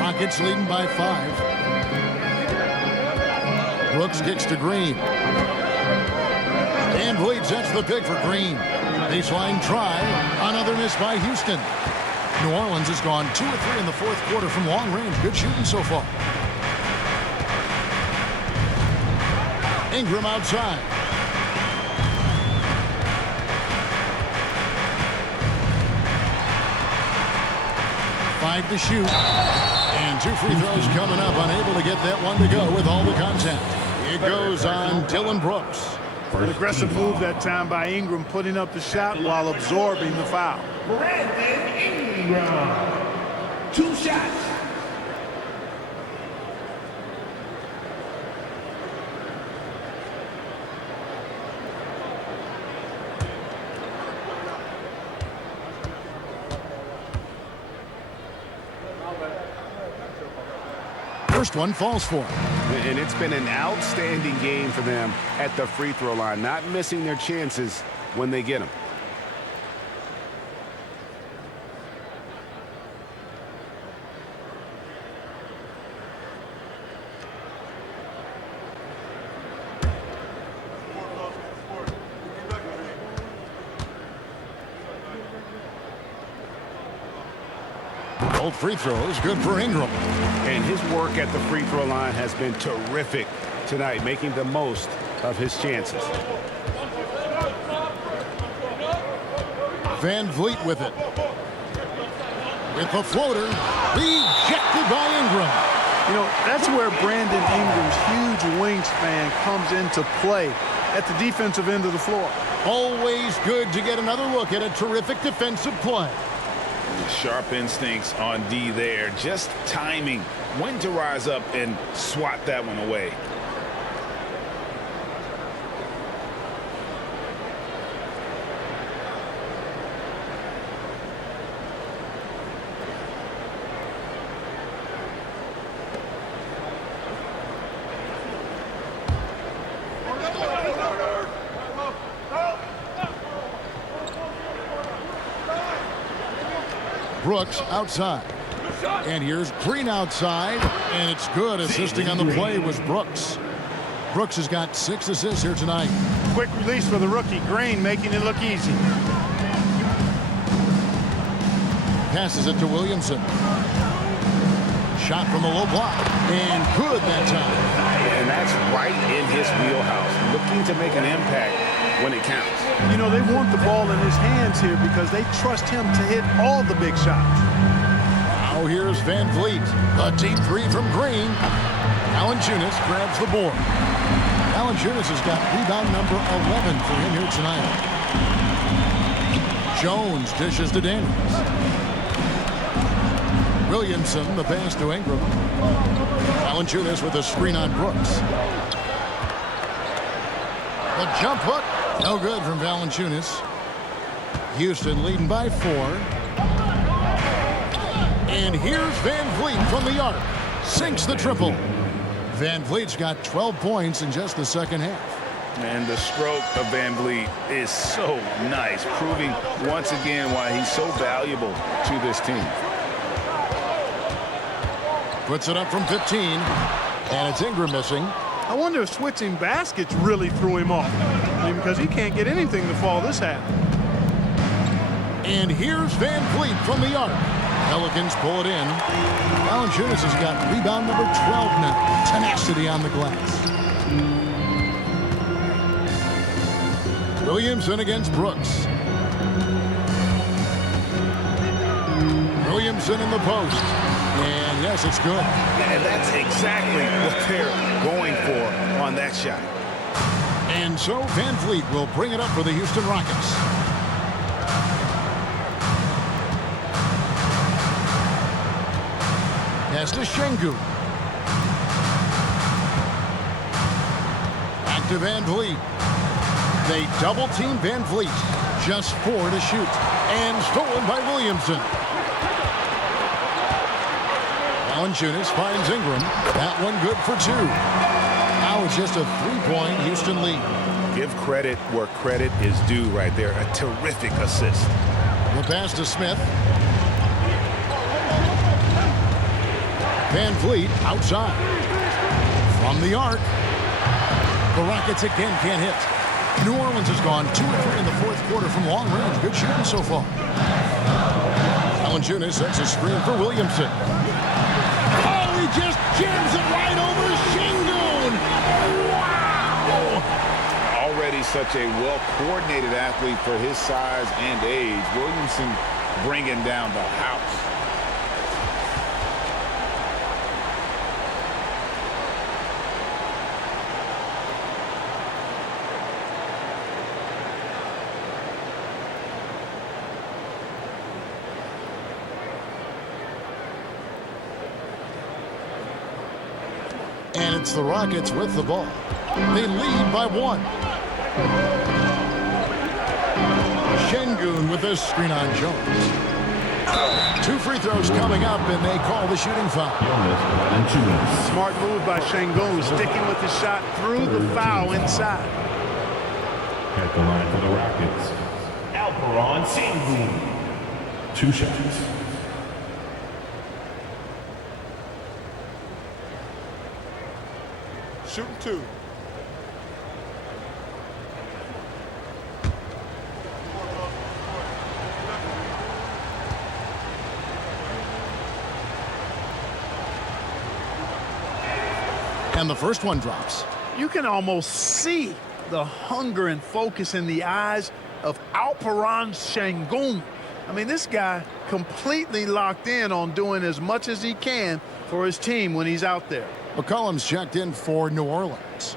Rockets leading by 5. Brooks kicks to Green. VanVleet sets the pick for Green. Baseline try. Another miss by Houston. New Orleans has gone 2 of 3 in the fourth quarter from long range. Good shooting so far. Ingram outside. Five to shoot. And 2 free throws coming up. Unable to get that one to go with all the contact. It goes on Dylan Brooks. An aggressive move that time by Ingram, putting up the shot while absorbing the foul. Brandon Ingram. 2 shots. First one falls for him. And it's been an outstanding game for them at the free throw line, not missing their chances when they get them. Both free throws good for Ingram. And his work at the free throw line has been terrific tonight, making the most of his chances. Van Vliet with it. With the floater, rejected by Ingram. You know, that's where Brandon Ingram's huge wingspan comes into play at the defensive end of the floor. Always good to get another look at a terrific defensive play. Sharp instincts on D there. Just timing when to rise up and swat that one away. Brooks outside. And here's Green outside. And it's good. Assisting on the play was Brooks. Brooks has got 6 assists here tonight. Quick release for the rookie. Green making it look easy. Passes it to Williamson. Shot from the low block. And good that time. And that's right in his wheelhouse. Looking to make an impact when it counts. You know, they want the ball in his hands here because they trust him to hit all the big shots. Now here's Van Vliet. A deep three from Green. Valanciunas grabs the board. Valanciunas has got rebound number 11 for him here tonight. Jones dishes to Daniels. Williamson, the pass to Ingram. Valanciunas with a screen on Brooks. The jump hook. No good from Valanciunas. Houston leading by 4. And here's Van Vliet from the arc. Sinks the triple. Van Vliet's got 12 points in just the second half. And the stroke of Van Vliet is so nice, proving once again why he's so valuable to this team. Puts it up from 15. And it's Ingram missing. I wonder if switching baskets really threw him off. I mean, because he can't get anything to fall this half. And here's Van Vliet from the arc. Pelicans pull it in. Valanciunas has got rebound number 12 now. Tenacity on the glass. Williamson against Brooks. Williamson in the post. And yes, it's good. And that's exactly what they're going for on that shot. And so Van Vliet will bring it up for the Houston Rockets. Pass to Şengün. Back to Van Vliet. They double team Van Vliet. Just 4 to shoot. And stolen by Williamson. Valanciunas finds Ingram. That one good for 2. Now it's just a 3-point Houston lead. Give credit where credit is due right there. A terrific assist. The pass to Smith. Van Vliet outside. From the arc. The Rockets again can't hit. New Orleans has gone 2 of 3 in the fourth quarter from long range. Good shooting so far. Valanciunas sets a screen for Williamson. Oh, he just jams it right over Şengün. Wow! Already such a well-coordinated athlete for his size and age. Williamson bringing down the house. And it's the Rockets with the ball. They lead by 1. Şengün with this screen on Jones. Two free throws coming up, and they call the shooting foul. Smart move by Şengün, sticking with the shot through the foul inside. At the line for the Rockets, Alperon Şengün. 2 shots. Shooting 2. And the first one drops. You can almost see the hunger and focus in the eyes of Alperon Şengün. I mean, this guy completely locked in on doing as much as he can for his team when he's out there. McCollum's checked in for New Orleans.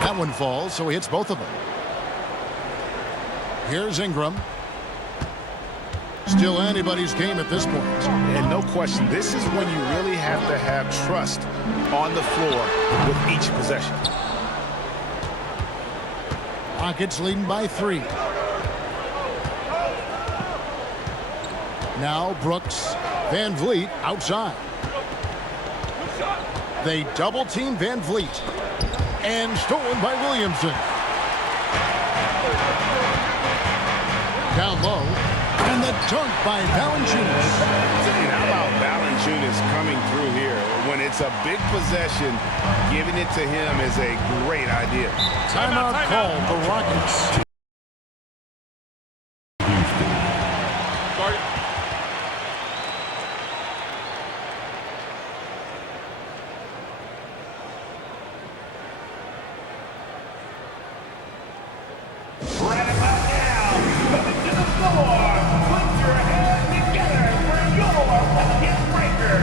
That one falls, so he hits both of them. Here's Ingram. Still anybody's game at this point. And no question, this is when you really have to have trust on the floor with each possession. Rockets leading by 3. Now Brooks. Van Vliet outside. They double team Van Vliet. And stolen by Williamson. Down low. And the dunk by Valanciunas. How about Valanciunas coming through here? When it's a big possession, giving it to him is a great idea. Timeout called the Rockets. Right about now, coming to the floor. Put your hands together for your Pelican breaker.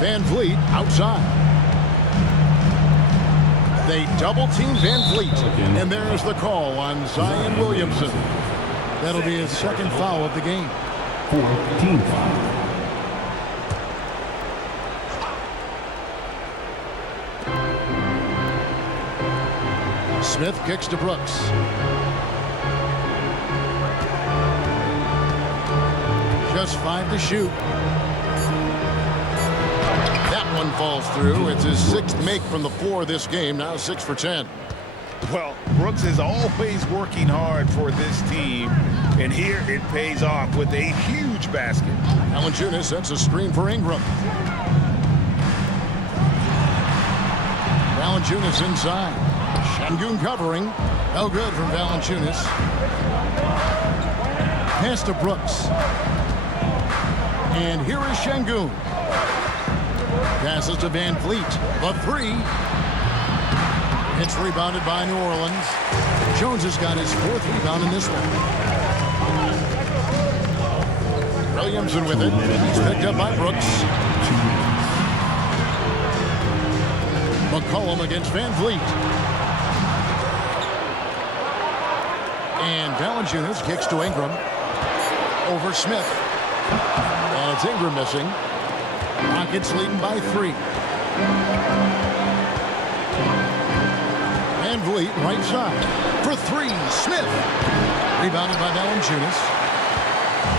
Van Vliet outside. They double team Van Vliet. And there's the call on Zion Williamson. That'll be his second foul of the game. 4th team foul. Smith kicks to Brooks. Just 5 to shoot. That one falls through. It's his 6th make from the floor this game. Now 6 for 10. Well, Brooks is always working hard for this team, and here it pays off with a huge basket. Valanciunas sets a screen for Ingram. Valanciunas inside. Şengün covering. No good from Valanciunas. Pass to Brooks. And here is Şengün. Passes to Van Vliet. The three. It's rebounded by New Orleans. Jones has got his 4th rebound in this one. Williamson with it. He's picked up by Brooks. McCollum against Van Vliet. And Valanciunas kicks to Ingram. Over Smith. And it's Ingram missing. Rockets leading by 3. Van Vliet right side. For 3. Smith. Rebounded by Valanciunas.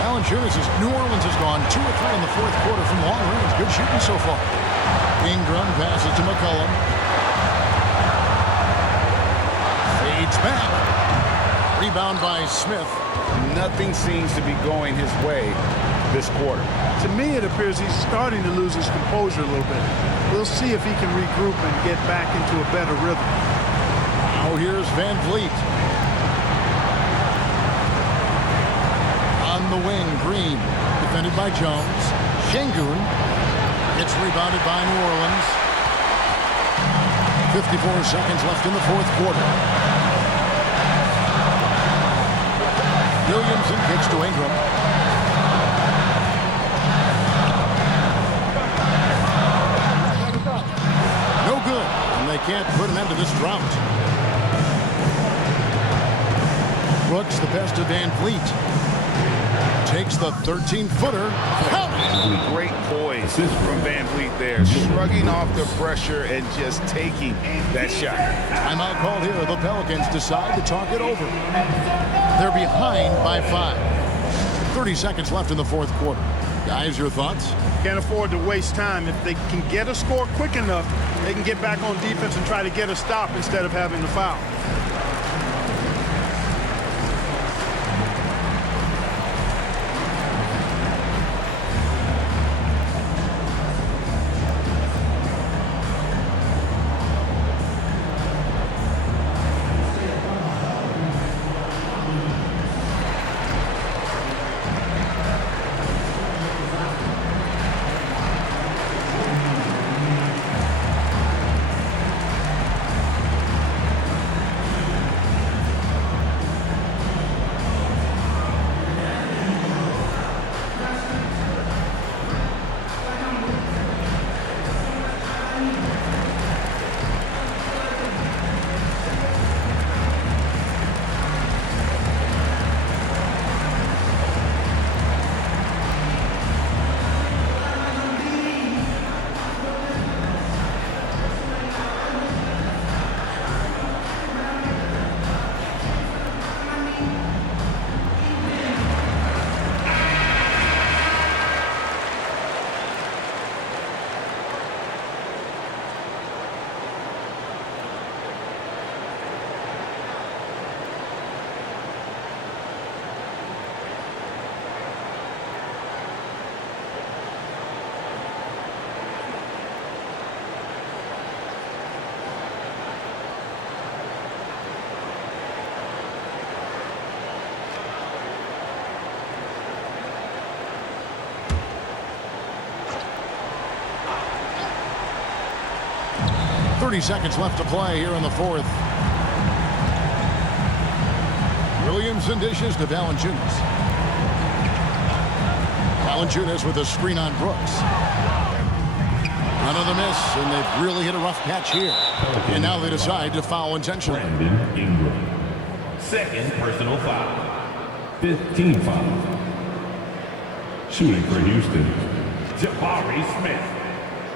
Valanciunas is New Orleans has gone 2 or 3 in the 4th quarter from long range. Good shooting so far. Ingram passes to McCollum. Fades back. Rebound by Smith. Nothing seems to be going his way this quarter. To me, it appears he's starting to lose his composure a little bit. We'll see if he can regroup and get back into a better rhythm. Now here's Van Vliet. On the wing, Green. Defended by Jones. Şengün. It's rebounded by New Orleans. 54 seconds left in the 4th quarter. Williamson kicks to Ingram. No good, and they can't put an end to this drought. Brooks, the best of Van Vliet. Takes the 13-footer. Great poise from Van Vliet there. Shrugging off the pressure and just taking that shot. Timeout called here. The Pelicans decide to talk it over. They're behind by 5. 30 seconds left in the 4th quarter. Guys, your thoughts? Can't afford to waste time. If they can get a score quick enough, they can get back on defense and try to get a stop instead of having to foul. Seconds left to play here in the 4th. Williamson dishes to Valanciunas. Valanciunas with a screen on Brooks. Another miss, and they've really hit a rough patch here. And now they decide to foul intentionally. Brandon Ingram. 2nd personal foul. 15 foul. Shooting for Houston, Jabari Smith.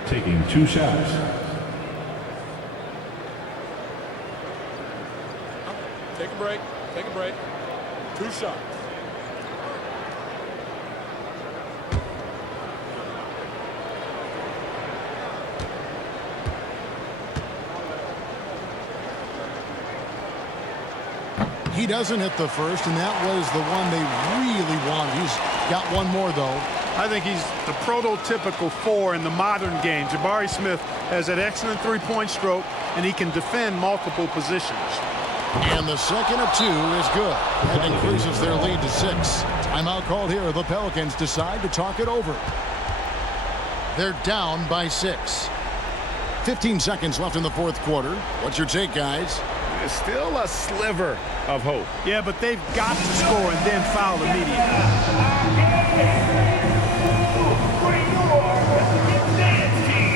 Taking 2 shots. Take a break. Take a break. 2 shots. He doesn't hit the first, and that was the one they really wanted. He's got one more, though. I think he's the prototypical 4 in the modern game. Jabari Smith has an excellent 3-point stroke, and he can defend multiple positions. And the second of 2 is good. That increases their lead to 6. Timeout called here. The Pelicans decide to talk it over. They're down by 6. 15 seconds left in the fourth quarter. What's your take, guys? There's still a sliver of hope. Yeah, but they've got to score and then foul immediately. For your Pelicans team.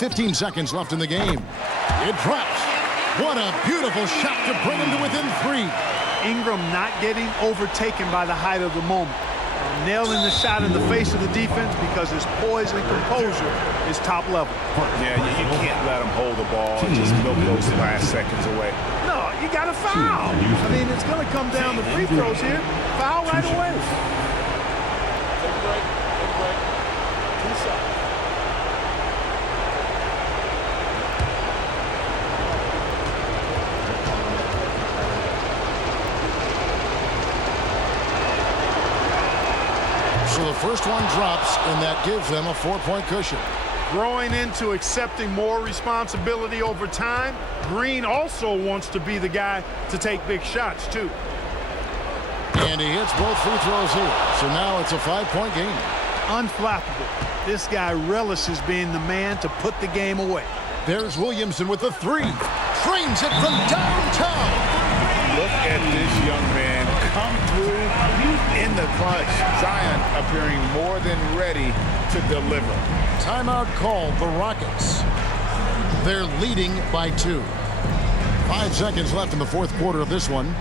.15 seconds left in the game. It drops. What a beautiful shot to bring him to within 3. Ingram not getting overtaken by the height of the moment. Nailing the shot in the face of the defense because his poise and composure is top level. Yeah, you can't let him hold the ball and just milk those last seconds away. No, you got to foul. I mean, it's going to come down to free throws here. Foul right away. Take a break. Take a break. 2 shots. So the first one drops, and that gives them a 4-point cushion. Growing into accepting more responsibility over time, Green also wants to be the guy to take big shots, too. And he hits both free throws here. So now it's a 5-point game. Unflappable. This guy relishes being the man to put the game away. There's Williamson with the 3. Trains it from downtown. Look at this young man come through in the clutch. Zion appearing more than ready to deliver. Timeout called the Rockets. They're leading by 2. 5 seconds left in the fourth quarter of this one.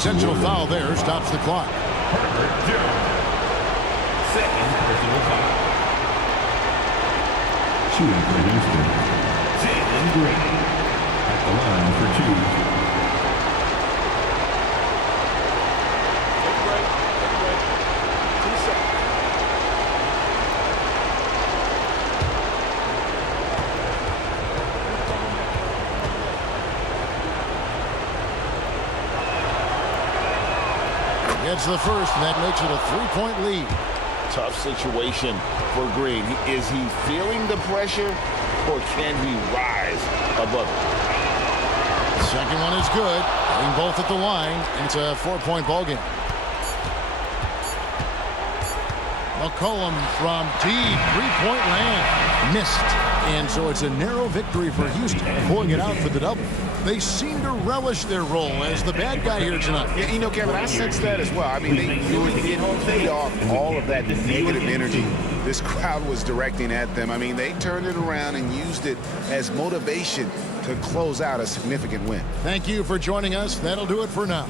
Intentional foul there stops the clock. Herbert Jones. Second personal foul. Shooting for Houston, Jalen Green. At the line for 2. Take a break. Take a break. 2 seconds. Gets the first, and that makes it a 3-point lead. Tough situation for Green. Is he feeling the pressure, or can he rise above it? Second one is good. Hitting both at the line, and it's a 4-point ball game. McCollum from deep, 3-point land. Missed. And so it's a narrow victory for Houston, pulling it out for the double. They seem to relish their role as the bad guy here tonight. Yeah, you know, Kevin, I sense that as well. I mean, they really get feed off all of that negative energy this crowd was directing at them. I mean, they turned it around and used it as motivation to close out a significant win. Thank you for joining us. That'll do it for now.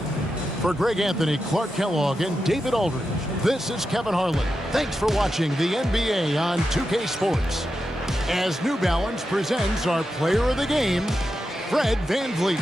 For Greg Anthony, Clark Kellogg, and David Aldridge, this is Kevin Harlan. Thanks for watching the NBA on 2K Sports. As New Balance presents our player of the game, Fred VanVleet.